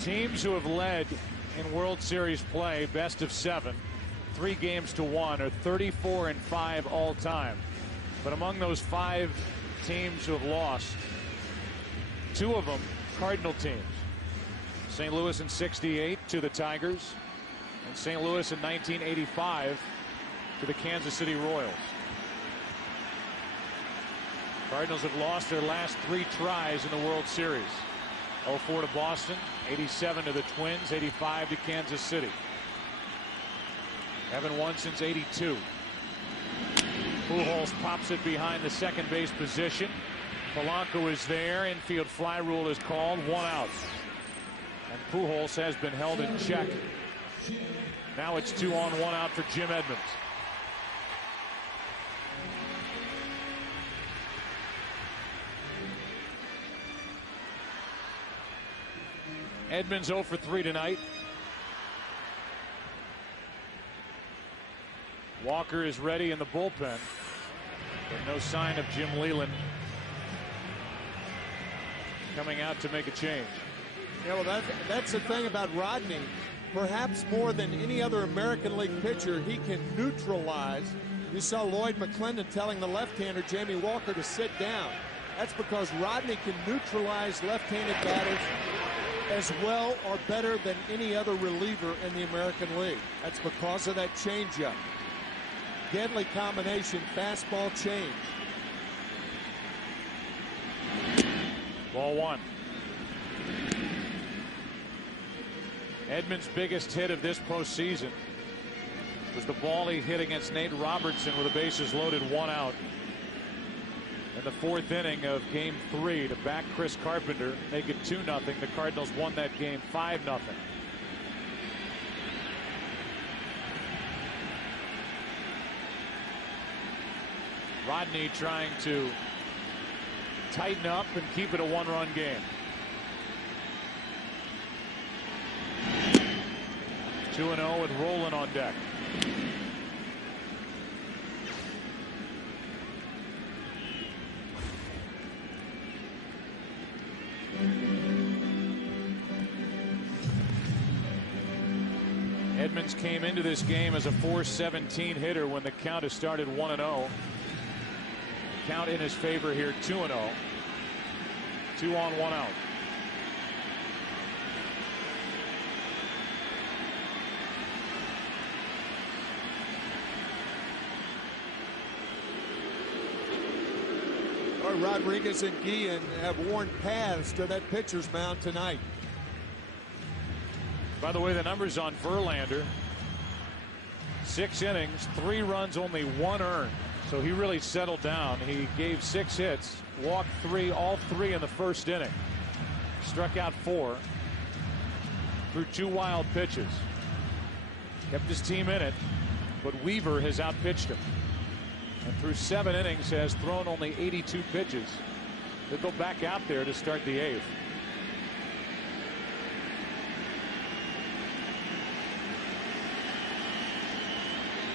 Teams who have led in World Series play, best of 7, 3-1, are 34-5 all time. But among those 5 teams who have lost, 2 of them Cardinal teams. St. Louis in '68 to the Tigers, and St. Louis in 1985 to the Kansas City Royals. Cardinals have lost their last 3 tries in the World Series. 04 to Boston, 87 to the Twins, 85 to Kansas City. Haven't won since '82. Pujols pops it behind the second base position. Polanco is there. Infield fly rule is called. 1 out. And Pujols has been held in check. Now it's 2 on 1 out for Jim Edmonds. Edmonds 0 for 3 tonight. Walker is ready in the bullpen, but no sign of Jim Leyland coming out to make a change. Yeah, well, that's the thing about Rodney. Perhaps more than any other American League pitcher, he can neutralize. You saw Lloyd McClendon telling the left-hander Jamie Walker to sit down. That's because Rodney can neutralize left-handed batters as well or better than any other reliever in the American League. That's because of that changeup. Deadly combination, fastball change. Ball one. Edman's biggest hit of this postseason was the ball he hit against Nate Robertson with the bases loaded, 1 out. In the 4th inning of Game 3 to back Chris Carpenter, make it 2-0. The Cardinals won that game 5-0. Rodney trying to tighten up and keep it a 1-run game. 2-0 with Rolen on deck. Edmonds came into this game as a .417 hitter when the count has started 1-0. Count in his favor here, 2-0. 2 on, 1 out. Rodriguez and Guillen have worn paths to that pitcher's mound tonight. By the way, the numbers on Verlander: 6 innings, 3 runs, only 1 earned. So he really settled down. He gave 6 hits, walked 3, all 3 in the 1st inning. Struck out 4, threw 2 wild pitches. Kept his team in it, but Weaver has outpitched him. And through 7 innings has thrown only 82 pitches. He'll go back out there to start the 8th.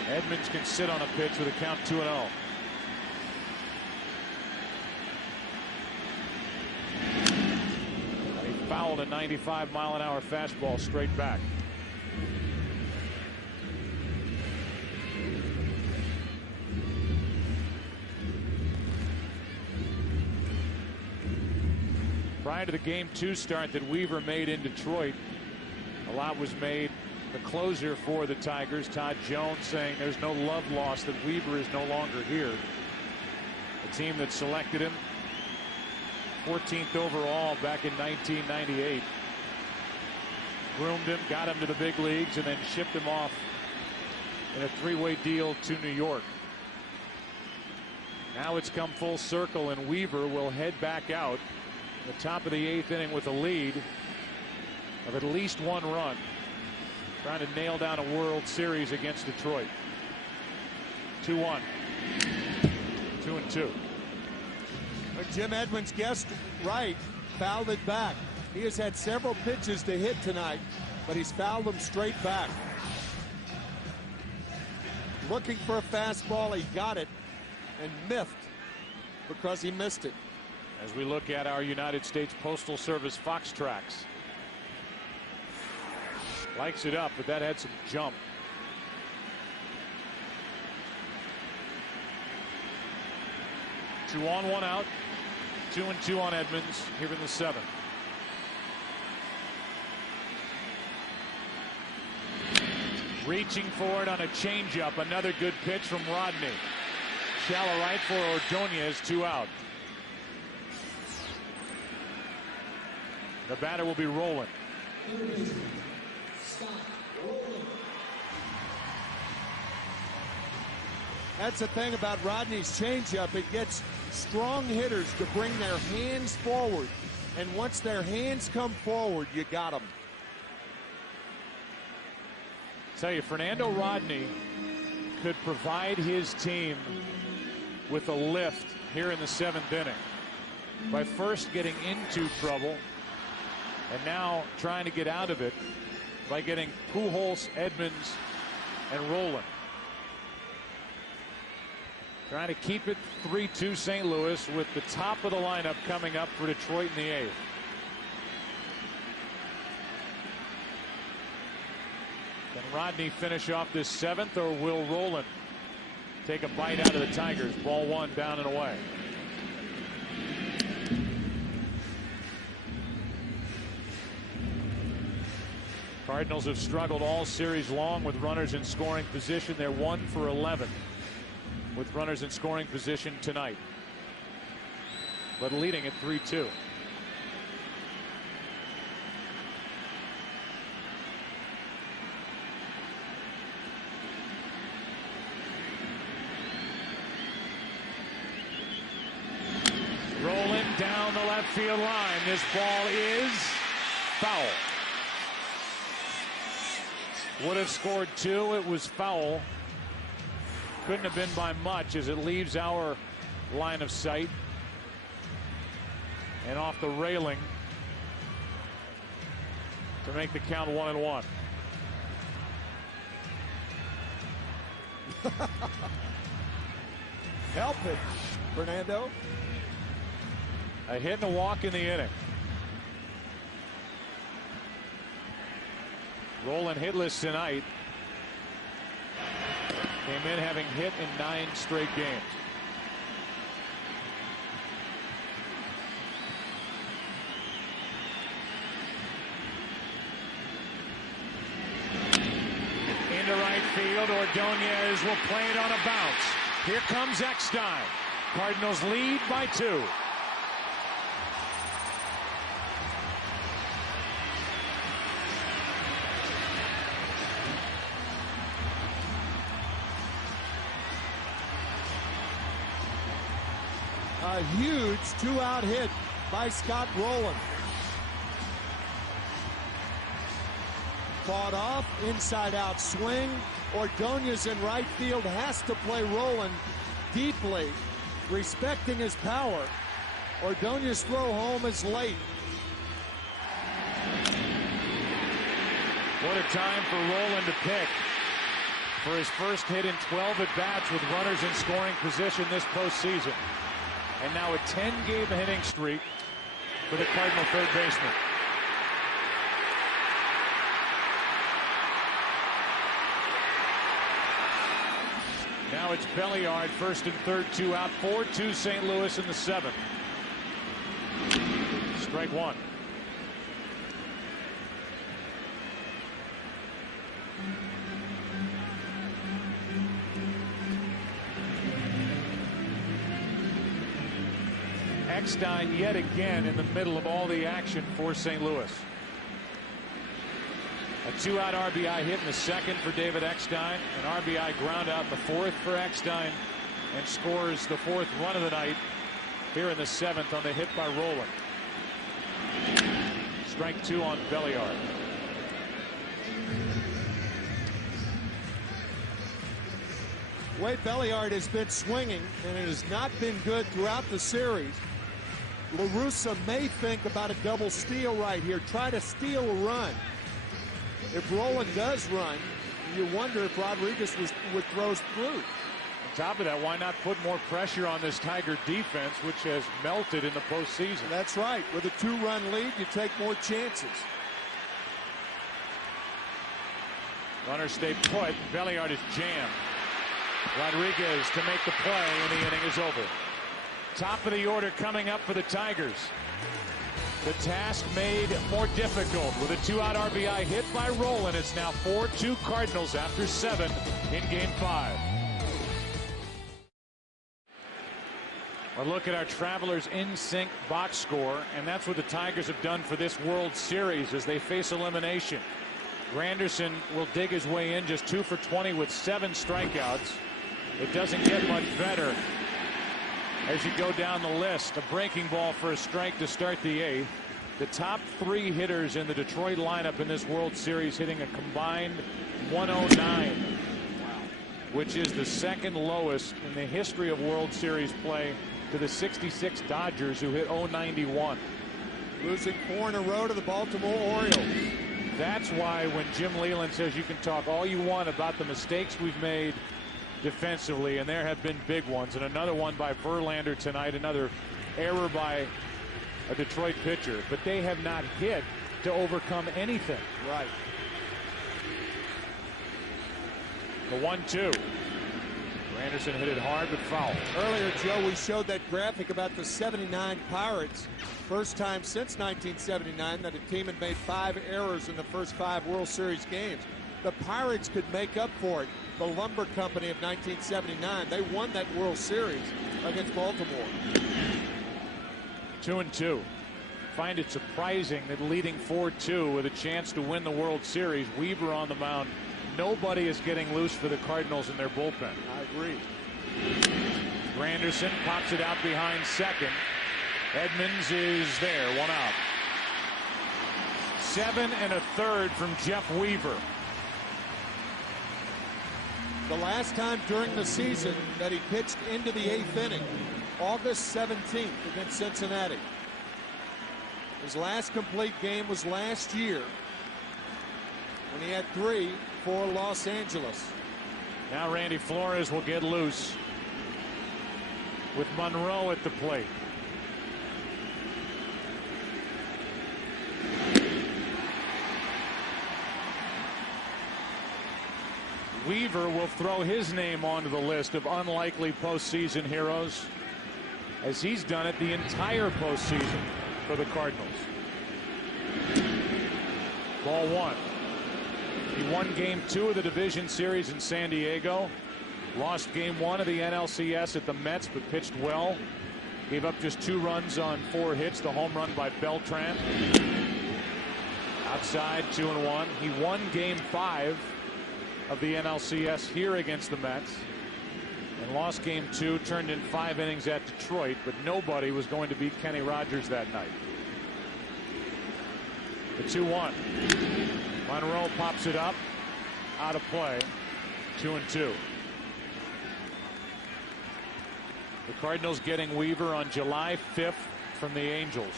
Edmonds can sit on a pitch with a count 2-0. He fouled a 95-mile-an-hour fastball straight back. Prior to the Game 2 start that Weaver made in Detroit, a lot was made. The closer for the Tigers, Todd Jones, saying there's no love lost, that Weaver is no longer here. The team that selected him 14th overall back in 1998. Groomed him, got him to the big leagues, and then shipped him off in a 3-way deal to New York. Now it's come full circle, and Weaver will head back out the top of the 8th inning with a lead of at least 1 run, trying to nail down a World Series against Detroit. 2-1. 2-2. But Jim Edmonds guessed right, fouled it back. He has had several pitches to hit tonight, but he's fouled them straight back. Looking for a fastball, he got it and miffed because he missed it. As we look at our United States Postal Service Fox Tracks. Likes it up, but that had some jump. Two on, 1 out. 2-2 on Edmonds here in the 7th. Reaching for it on a changeup. Another good pitch from Rodney. Shallow right for Ordonez, 2 out. The batter will be Rolen. That's the thing about Rodney's changeup. It gets strong hitters to bring their hands forward. And once their hands come forward, you got them. Tell you, Fernando Rodney could provide his team with a lift here in the 7th inning by first getting into trouble and now trying to get out of it by getting Pujols, Edmonds, and Rolen. Trying to keep it 3-2 St. Louis with the top of the lineup coming up for Detroit in the 8th. Can Rodney finish off this 7th, or will Rolen take a bite out of the Tigers? Ball 1 down and away. Cardinals have struggled all series long with runners in scoring position. They're 1 for 11 with runners in scoring position tonight, but leading at 3-2. Rolling down the left field line. This ball is foul. Would have scored 2. It was foul. Couldn't have been by much, as it leaves our line of sight and off the railing to make the count 1-1. Help it, Fernando. A hit and a walk in the inning. Rolen hitless tonight. Came in having hit in 9 straight games. Into right field. Ordonez will play it on a bounce. Here comes Eckstein. Cardinals lead by 2. A huge 2-out hit by Scott Rolen. Fought off, inside-out swing. Ordonez in right field has to play Rolen deeply, respecting his power. Ordonez throw home is late. What a time for Rolen to pick for his first hit in 12 at-bats with runners in scoring position this postseason. And now a 10-game hitting streak for the Cardinal third baseman. Now it's Belliard, first and third, 2 out, 4-2 St. Louis in the 7th. Strike 1. Eckstein yet again in the middle of all the action for St. Louis. A 2-out RBI hit in the 2nd for David Eckstein. An RBI ground out in the 4th for Eckstein, and scores the 4th run of the night here in the 7th on the hit by Rolen. Strike 2 on Belliard. Way Belliard has been swinging, and it has not been good throughout the series. La Russa may think about a double steal right here, try to steal a run. If Rolen does run, you wonder if Rodriguez would throw through. On top of that, why not put more pressure on this Tiger defense, which has melted in the postseason? That's right. With a 2-run lead, you take more chances. Runners stay put. Belliard is jammed. Rodriguez to make the play, and the inning is over. Top of the order coming up for the Tigers. The task made more difficult with a 2-out RBI hit by Rolen. It's now 4-2 Cardinals after 7 in Game 5. A look at our Travelers in sync box score, and that's what the Tigers have done for this World Series as they face elimination. Granderson will dig his way in, just 2 for 20 with 7 strikeouts. It doesn't get much better as you go down the list. A breaking ball for a strike to start the 8th. The top 3 hitters in the Detroit lineup in this World Series hitting a combined 109, which is the 2nd lowest in the history of World Series play, to the 66 Dodgers, who hit 091. Losing 4 in a row to the Baltimore Orioles. That's why when Jim Leyland says you can talk all you want about the mistakes we've made defensively, and there have been big ones. And another one by Verlander tonight, another error by a Detroit pitcher. But they have not hit to overcome anything. Right. The 1-2. Anderson hit it hard but foul. Earlier, Joe, we showed that graphic about the '79 Pirates. First time since 1979 that a team had made 5 errors in the first 5 World Series games. The Pirates could make up for it. The Lumber Company of 1979, they won that World Series against Baltimore. 2-2. Find it surprising that leading 4-2 with a chance to win the World Series, Weaver on the mound. Nobody is getting loose for the Cardinals in their bullpen. I agree. Granderson pops it out behind second. Edmonds is there, 1 out. 7 1/3 from Jeff Weaver. The last time during the season that he pitched into the 8th inning, August 17th against Cincinnati. His last complete game was last year when he had 3 for Los Angeles. Now Randy Flores will get loose with Monroe at the plate. Weaver will throw his name onto the list of unlikely postseason heroes, as he's done it the entire postseason for the Cardinals. Ball 1. He won Game 2 of the Division Series in San Diego. Lost Game 1 of the NLCS at the Mets, but pitched well. Gave up just 2 runs on 4 hits. The home run by Beltran. Outside, 2-1. He won Game 5 of the NLCS here against the Mets. And lost Game 2, turned in 5 innings at Detroit, but nobody was going to beat Kenny Rogers that night. The 2-1. Monroe pops it up, out of play, 2-2. The Cardinals getting Weaver on July 5th from the Angels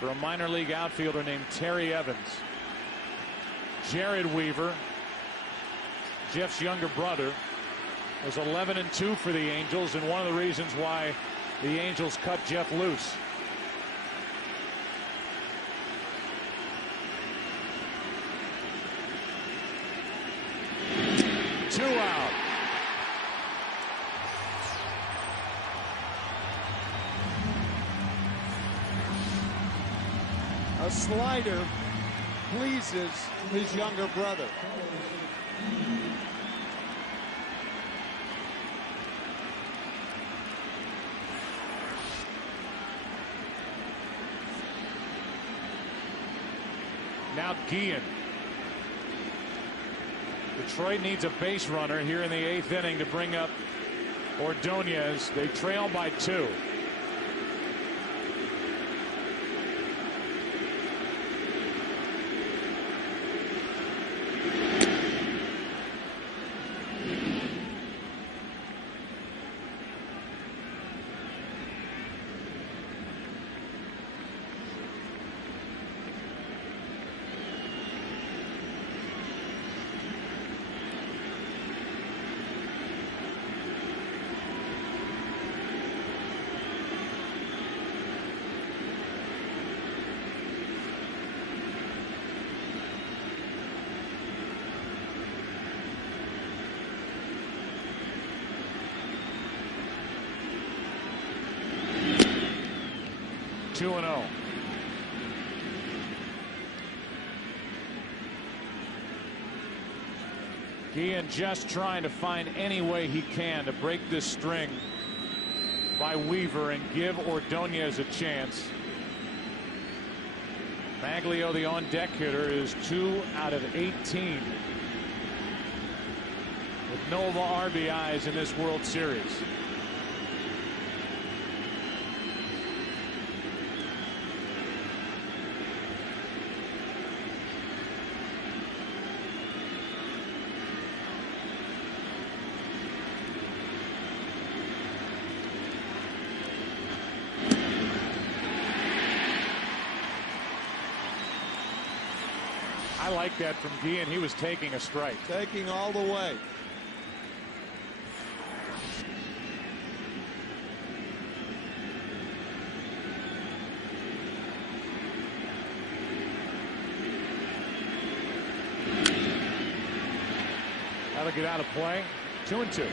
for a minor league outfielder named Terry Evans. Jared Weaver, Jeff's younger brother, was 11-2 for the Angels, and one of the reasons why the Angels cut Jeff loose. Two out. A slider pleases his younger brother. Now Guillen. Detroit needs a base runner here in the 8th inning to bring up Ordonez. They trail by 2. Two and 0. Guillen just trying to find any way he can to break this string by Weaver and give Ordonez a chance. Maglio, the on-deck hitter, is 2 out of 18 with no RBIs in this World Series. I like that from Guillen. He was taking a strike. Taking all the way. took it out of play. 2-2.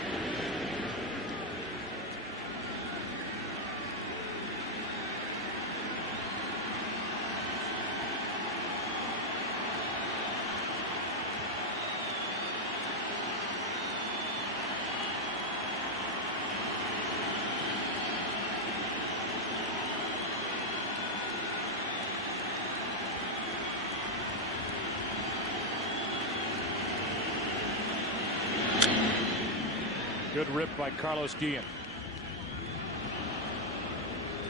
Good rip by Carlos Guillen.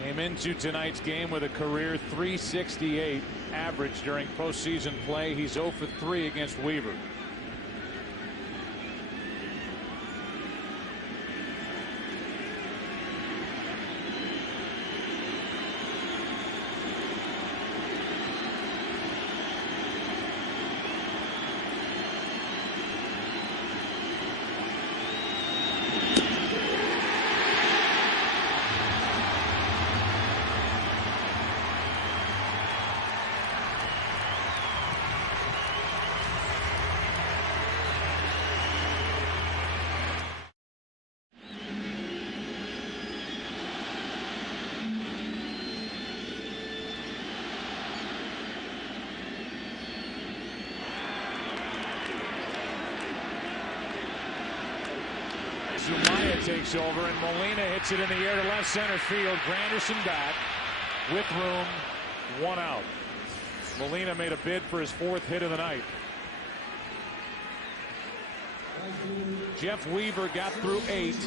Came into tonight's game with a career .368 average during postseason play. He's 0 for 3 against Weaver. Zumaya takes over, and Molina hits it in the air to left center field. Granderson back with room, 1 out. Molina made a bid for his 4th hit of the night. Jeff Weaver got through 8. And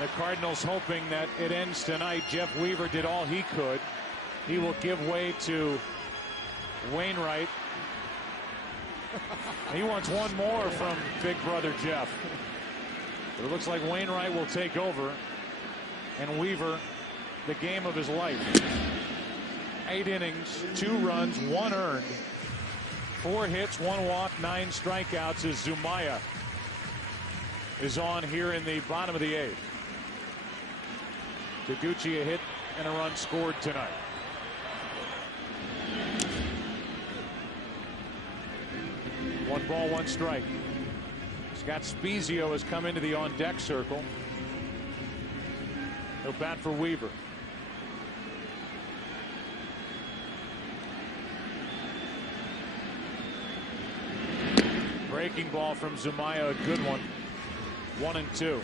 the Cardinals hoping that it ends tonight. Jeff Weaver did all he could. He will give way to Wainwright. He wants one more from big brother Jeff. But it looks like Wainwright will take over, and Weaver the game of his life. 8 innings, 2 runs, 1 earned, 4 hits, 1 walk, 9 strikeouts as Zumaya is on here in the bottom of the 8th. Taguchi a hit and a run scored tonight. One ball, 1 strike. Scott Spiezio has come into the on-deck circle. He'll bat for Weaver. Breaking ball from Zumaya, a good one. 1-2.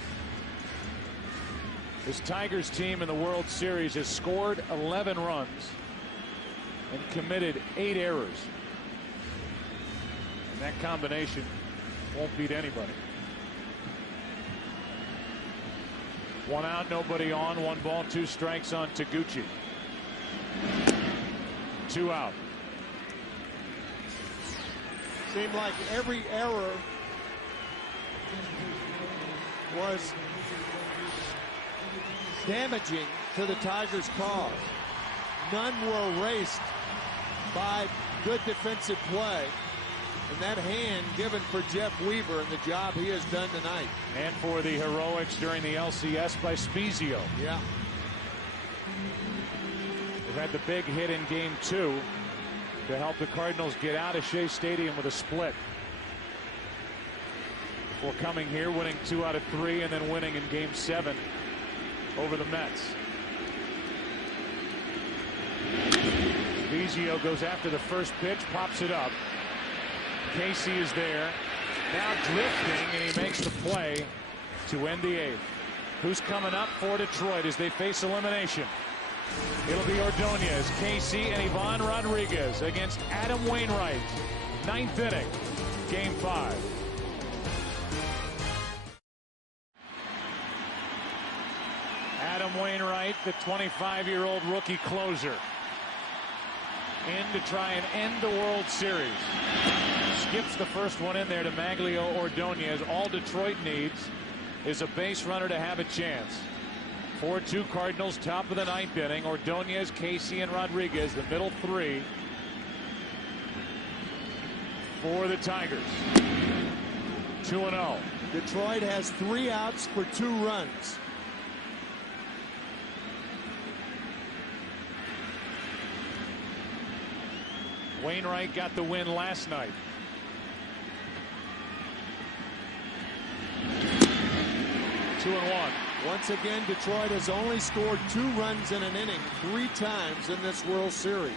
This Tigers team in the World Series has scored 11 runs and committed 8 errors. That combination won't beat anybody. 1 out, nobody on, 1 ball, 2 strikes on Taguchi. 2 out. Seemed like every error was damaging to the Tigers' cause. None were erased by good defensive play. And that hand given for Jeff Weaver and the job he has done tonight. And for the heroics during the LCS by Spiezio. Yeah. They've had the big hit in game 2 to help the Cardinals get out of Shea Stadium with a split. Before coming here, winning 2 out of 3, and then winning in game 7 over the Mets. Spiezio goes after the first pitch, pops it up. Casey is there, now drifting, and he makes the play to end the 8th. Who's coming up for Detroit as they face elimination? It'll be Ordonez, Casey, and Ivan Rodriguez against Adam Wainwright. 9th inning, game 5. Adam Wainwright, the 25-year-old rookie closer, in to try and end the World Series. Skips the first one in there to Maglio Ordonez. All Detroit needs is a base runner to have a chance. 4-2 Cardinals, top of the 9th inning. Ordonez, Casey, and Rodriguez, the middle 3 for the Tigers. 2-0. Detroit has 3 outs for 2 runs. Wainwright got the win last night. Two and one. Once again, Detroit has only scored 2 runs in an inning 3 times in this World Series.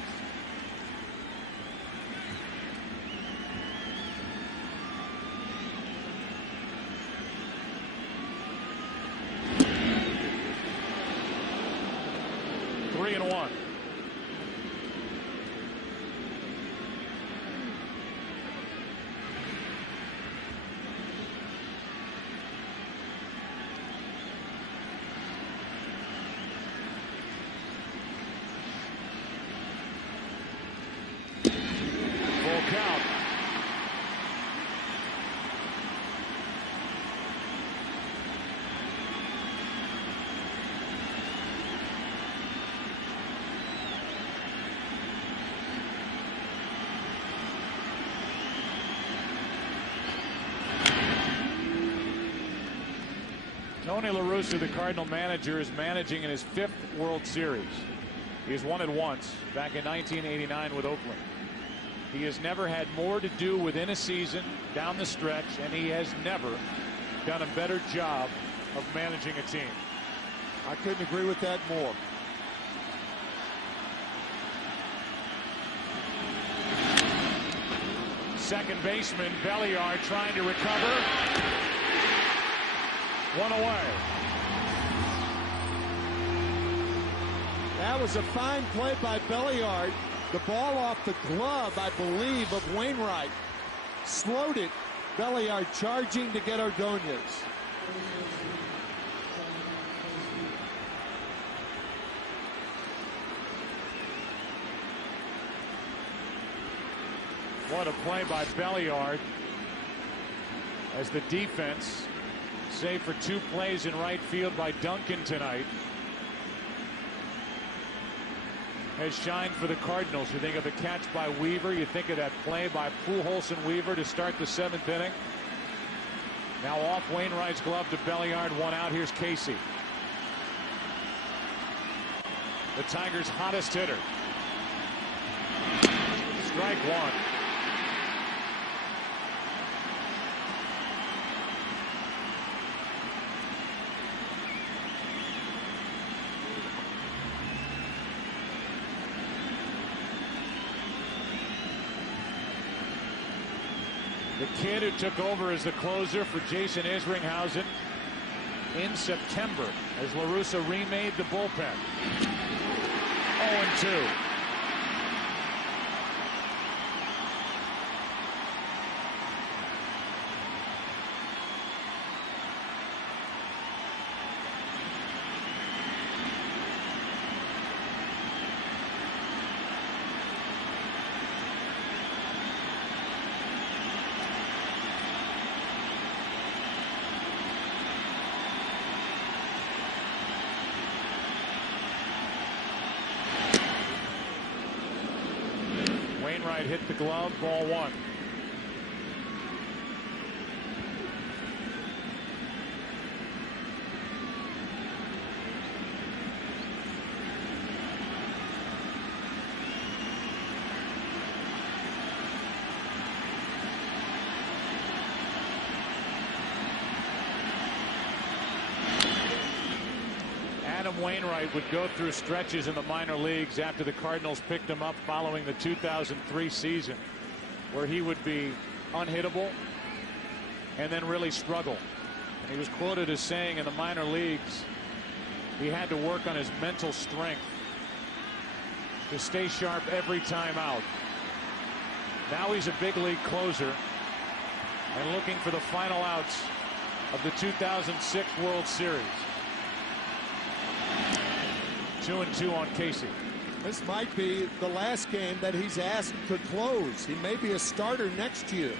Three and one. Tony La Russa, the Cardinal manager, is managing in his 5th World Series. He has won it once back in 1989 with Oakland. He has never had more to do within a season down the stretch, and he has never done a better job of managing a team. I couldn't agree with that more. Second baseman Belliard trying to recover. One away. That was a fine play by Belliard. The ball off the glove, I believe, of Wainwright. Slowed it. Belliard charging to get Ordonez. What a play by Belliard as the defense, save for 2 plays in right field by Duncan tonight, has shined for the Cardinals. You think of the catch by Weaver. You think of that play by Pujols and Weaver to start the 7th inning. Now off Wainwright's glove to Belliard. 1 out. Here's Casey, the Tigers' hottest hitter. Strike 1. The kid who took over as the closer for Jason Isringhausen in September as La Russa remade the bullpen. 0-2. Wainwright hit the glove, ball 1. Adam Wainwright would go through stretches in the minor leagues after the Cardinals picked him up following the 2003 season where he would be unhittable and then really struggle. And he was quoted as saying in the minor leagues he had to work on his mental strength to stay sharp every time out. Now he's a big league closer and looking for the final outs of the 2006 World Series. 2-2 on Casey. This might be the last game that he's asked to close. He may be a starter next year.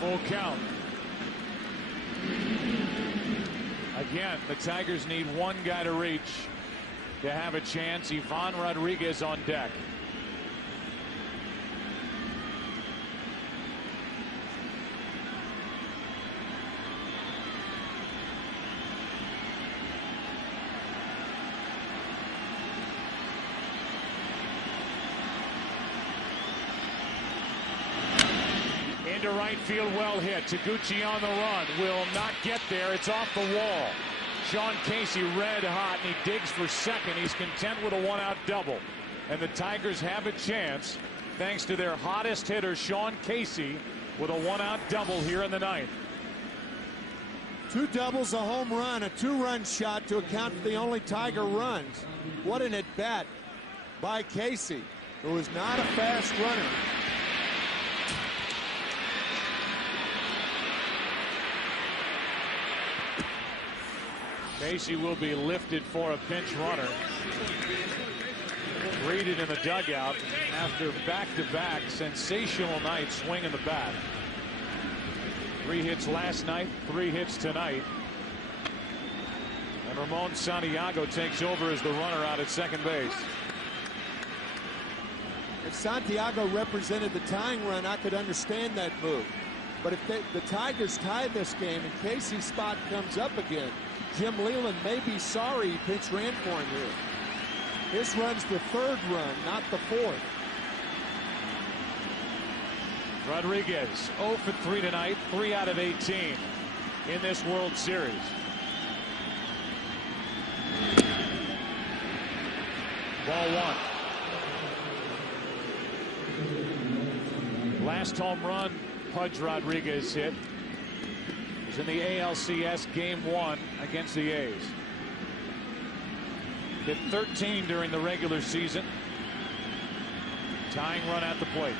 Full count. Again, the Tigers need one guy to reach to have a chance. Ivan Rodriguez on deck. Into right field, well hit. Taguchi on the run, will not get there. It's off the wall. Sean Casey red hot, and he digs for second. He's content with a one-out double. And the Tigers have a chance thanks to their hottest hitter, Sean Casey, with a one-out double here in the ninth. 2 doubles, a home run, a 2-run shot to account for the only Tiger runs. What an at-bat by Casey, who is not a fast runner. Casey will be lifted for a pinch runner. Greeted in the dugout after back-to-back sensational night swinging the bat. 3 hits last night, 3 hits tonight. And Ramon Santiago takes over as the runner out at second base. If Santiago represented the tying run, I could understand that move. But if the Tigers tie this game and Casey's spot comes up again, Jim Leyland may be sorry he pitch ran for him here. This run's the 3rd run, not the 4th. Rodriguez 0 for 3 tonight, 3 out of 18 in this World Series. Ball 1. Last home run Pudge Rodriguez hit was in the ALCS Game 1 against the A's. Hit 13 during the regular season. Tying run at the plate.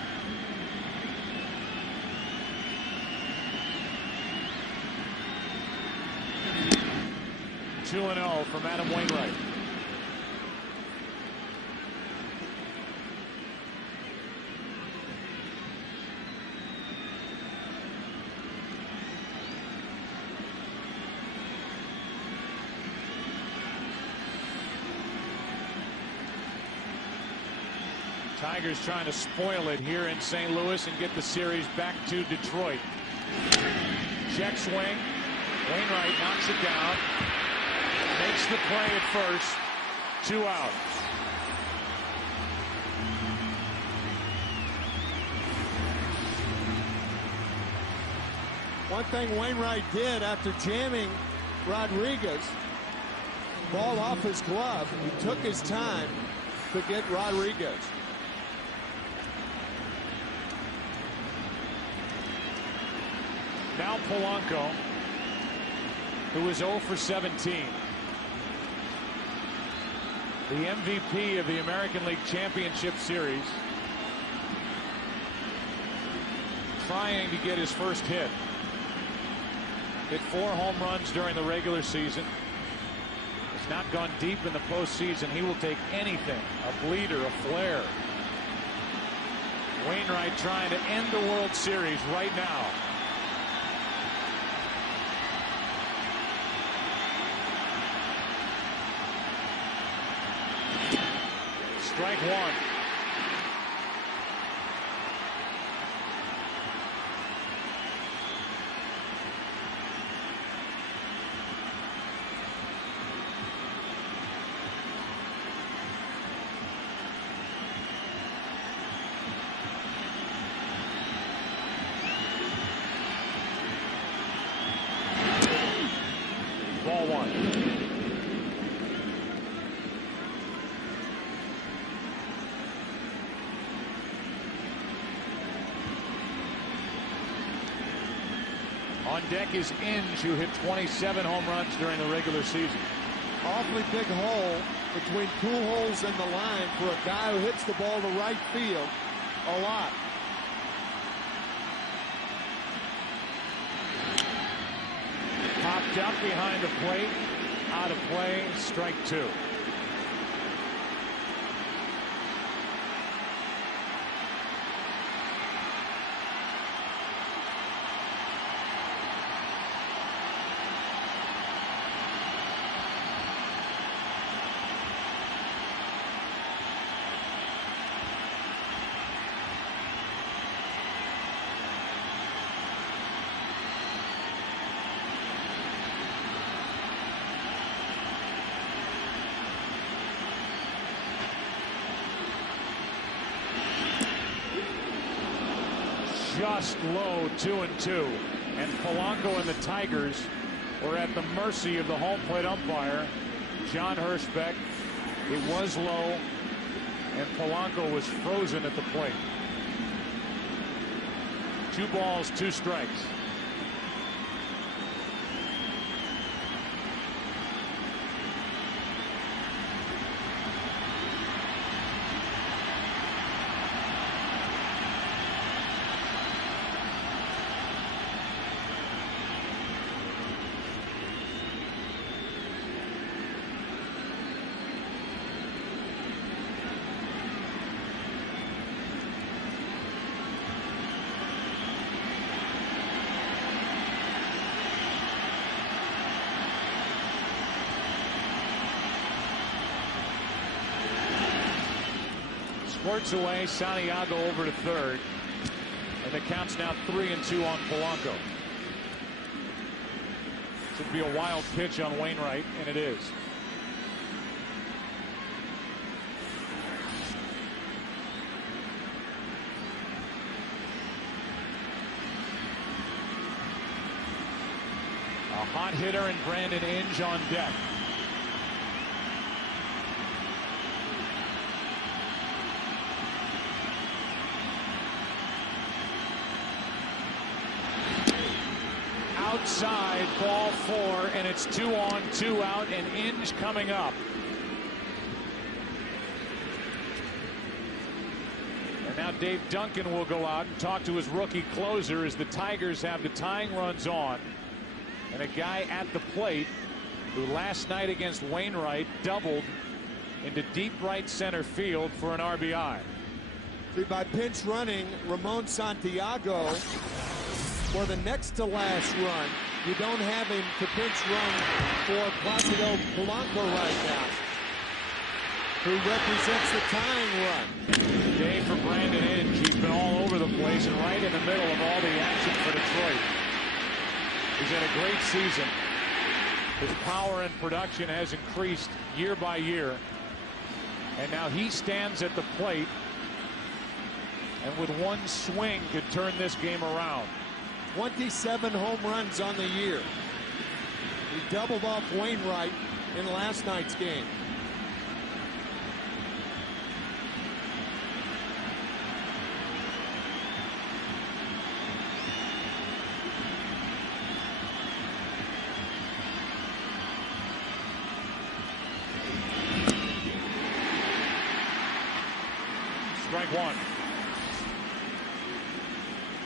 Two and 0 from Adam Wainwright. Tigers trying to spoil it here in St. Louis and get the series back to Detroit. Check swing. Wainwright knocks it down. Makes the play at first. 2 out. One thing Wainwright did after jamming Rodriguez, ball off his glove, he took his time to get Rodriguez. Now Polanco, who is 0 for 17. The MVP of the American League Championship Series. Trying to get his first hit. Hit 4 home runs during the regular season. Has not gone deep in the postseason. He will take anything. A bleeder, a flare. Wainwright trying to end the World Series right now. Strike 1. Ball 1. On deck is Inge, who hit 27 home runs during the regular season. Awfully big hole between Pujols and the line for a guy who hits the ball to right field a lot. Popped up behind the plate, out of play, strike 2. just low 2-2. And Polanco and the Tigers were at the mercy of the home plate umpire, John Hirschbeck. It was low, and Polanco was frozen at the plate. 2 balls, 2 strikes. Squirts away, Santiago over to third, and the count's now 3-2 on Polanco. Should be a wild pitch on Wainwright, and it is. A hot hitter and Brandon Inge on deck. Outside, ball 4, and it's 2 on, 2 out, and Inge coming up. And now Dave Duncan will go out and talk to his rookie closer as the Tigers have the tying runs on. And a guy at the plate who last night against Wainwright doubled into deep right center field for an RBI. See, by pinch running Ramon Santiago for the next to last run, you don't have him to pinch run for Placido Polanco right now, who represents the tying run. Day for Brandon Inge. He's been all over the place and right in the middle of all the action for Detroit. He's had a great season. His power and production has increased year by year. And now he stands at the plate and with one swing could turn this game around. 27 home runs on the year. He doubled off Wainwright in last night's game. Strike 1.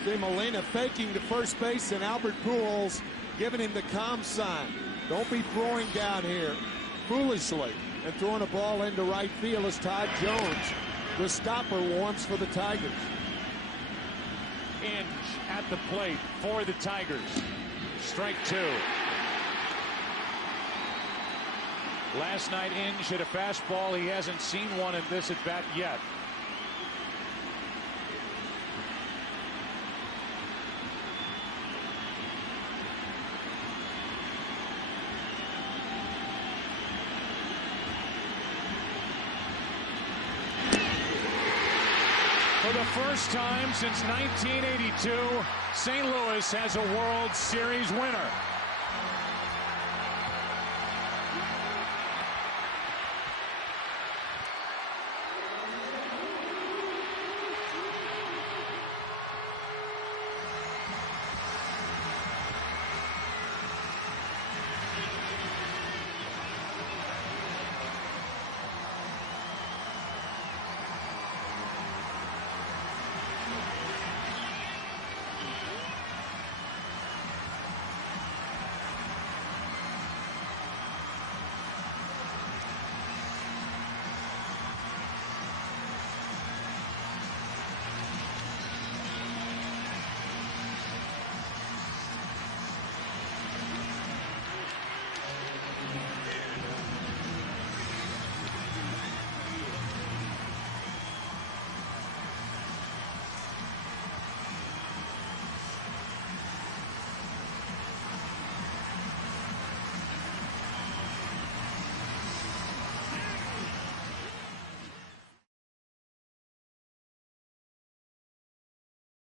See Molina faking to first base and Albert Pujols giving him the calm sign. Don't be throwing down here foolishly and throwing a ball into right field as Todd Jones, the stopper, warms for the Tigers. Inge at the plate for the Tigers. Strike 2. Last night Inge hit a fastball. He hasn't seen one in this at bat yet. For the first time since 1982, St. Louis has a World Series winner.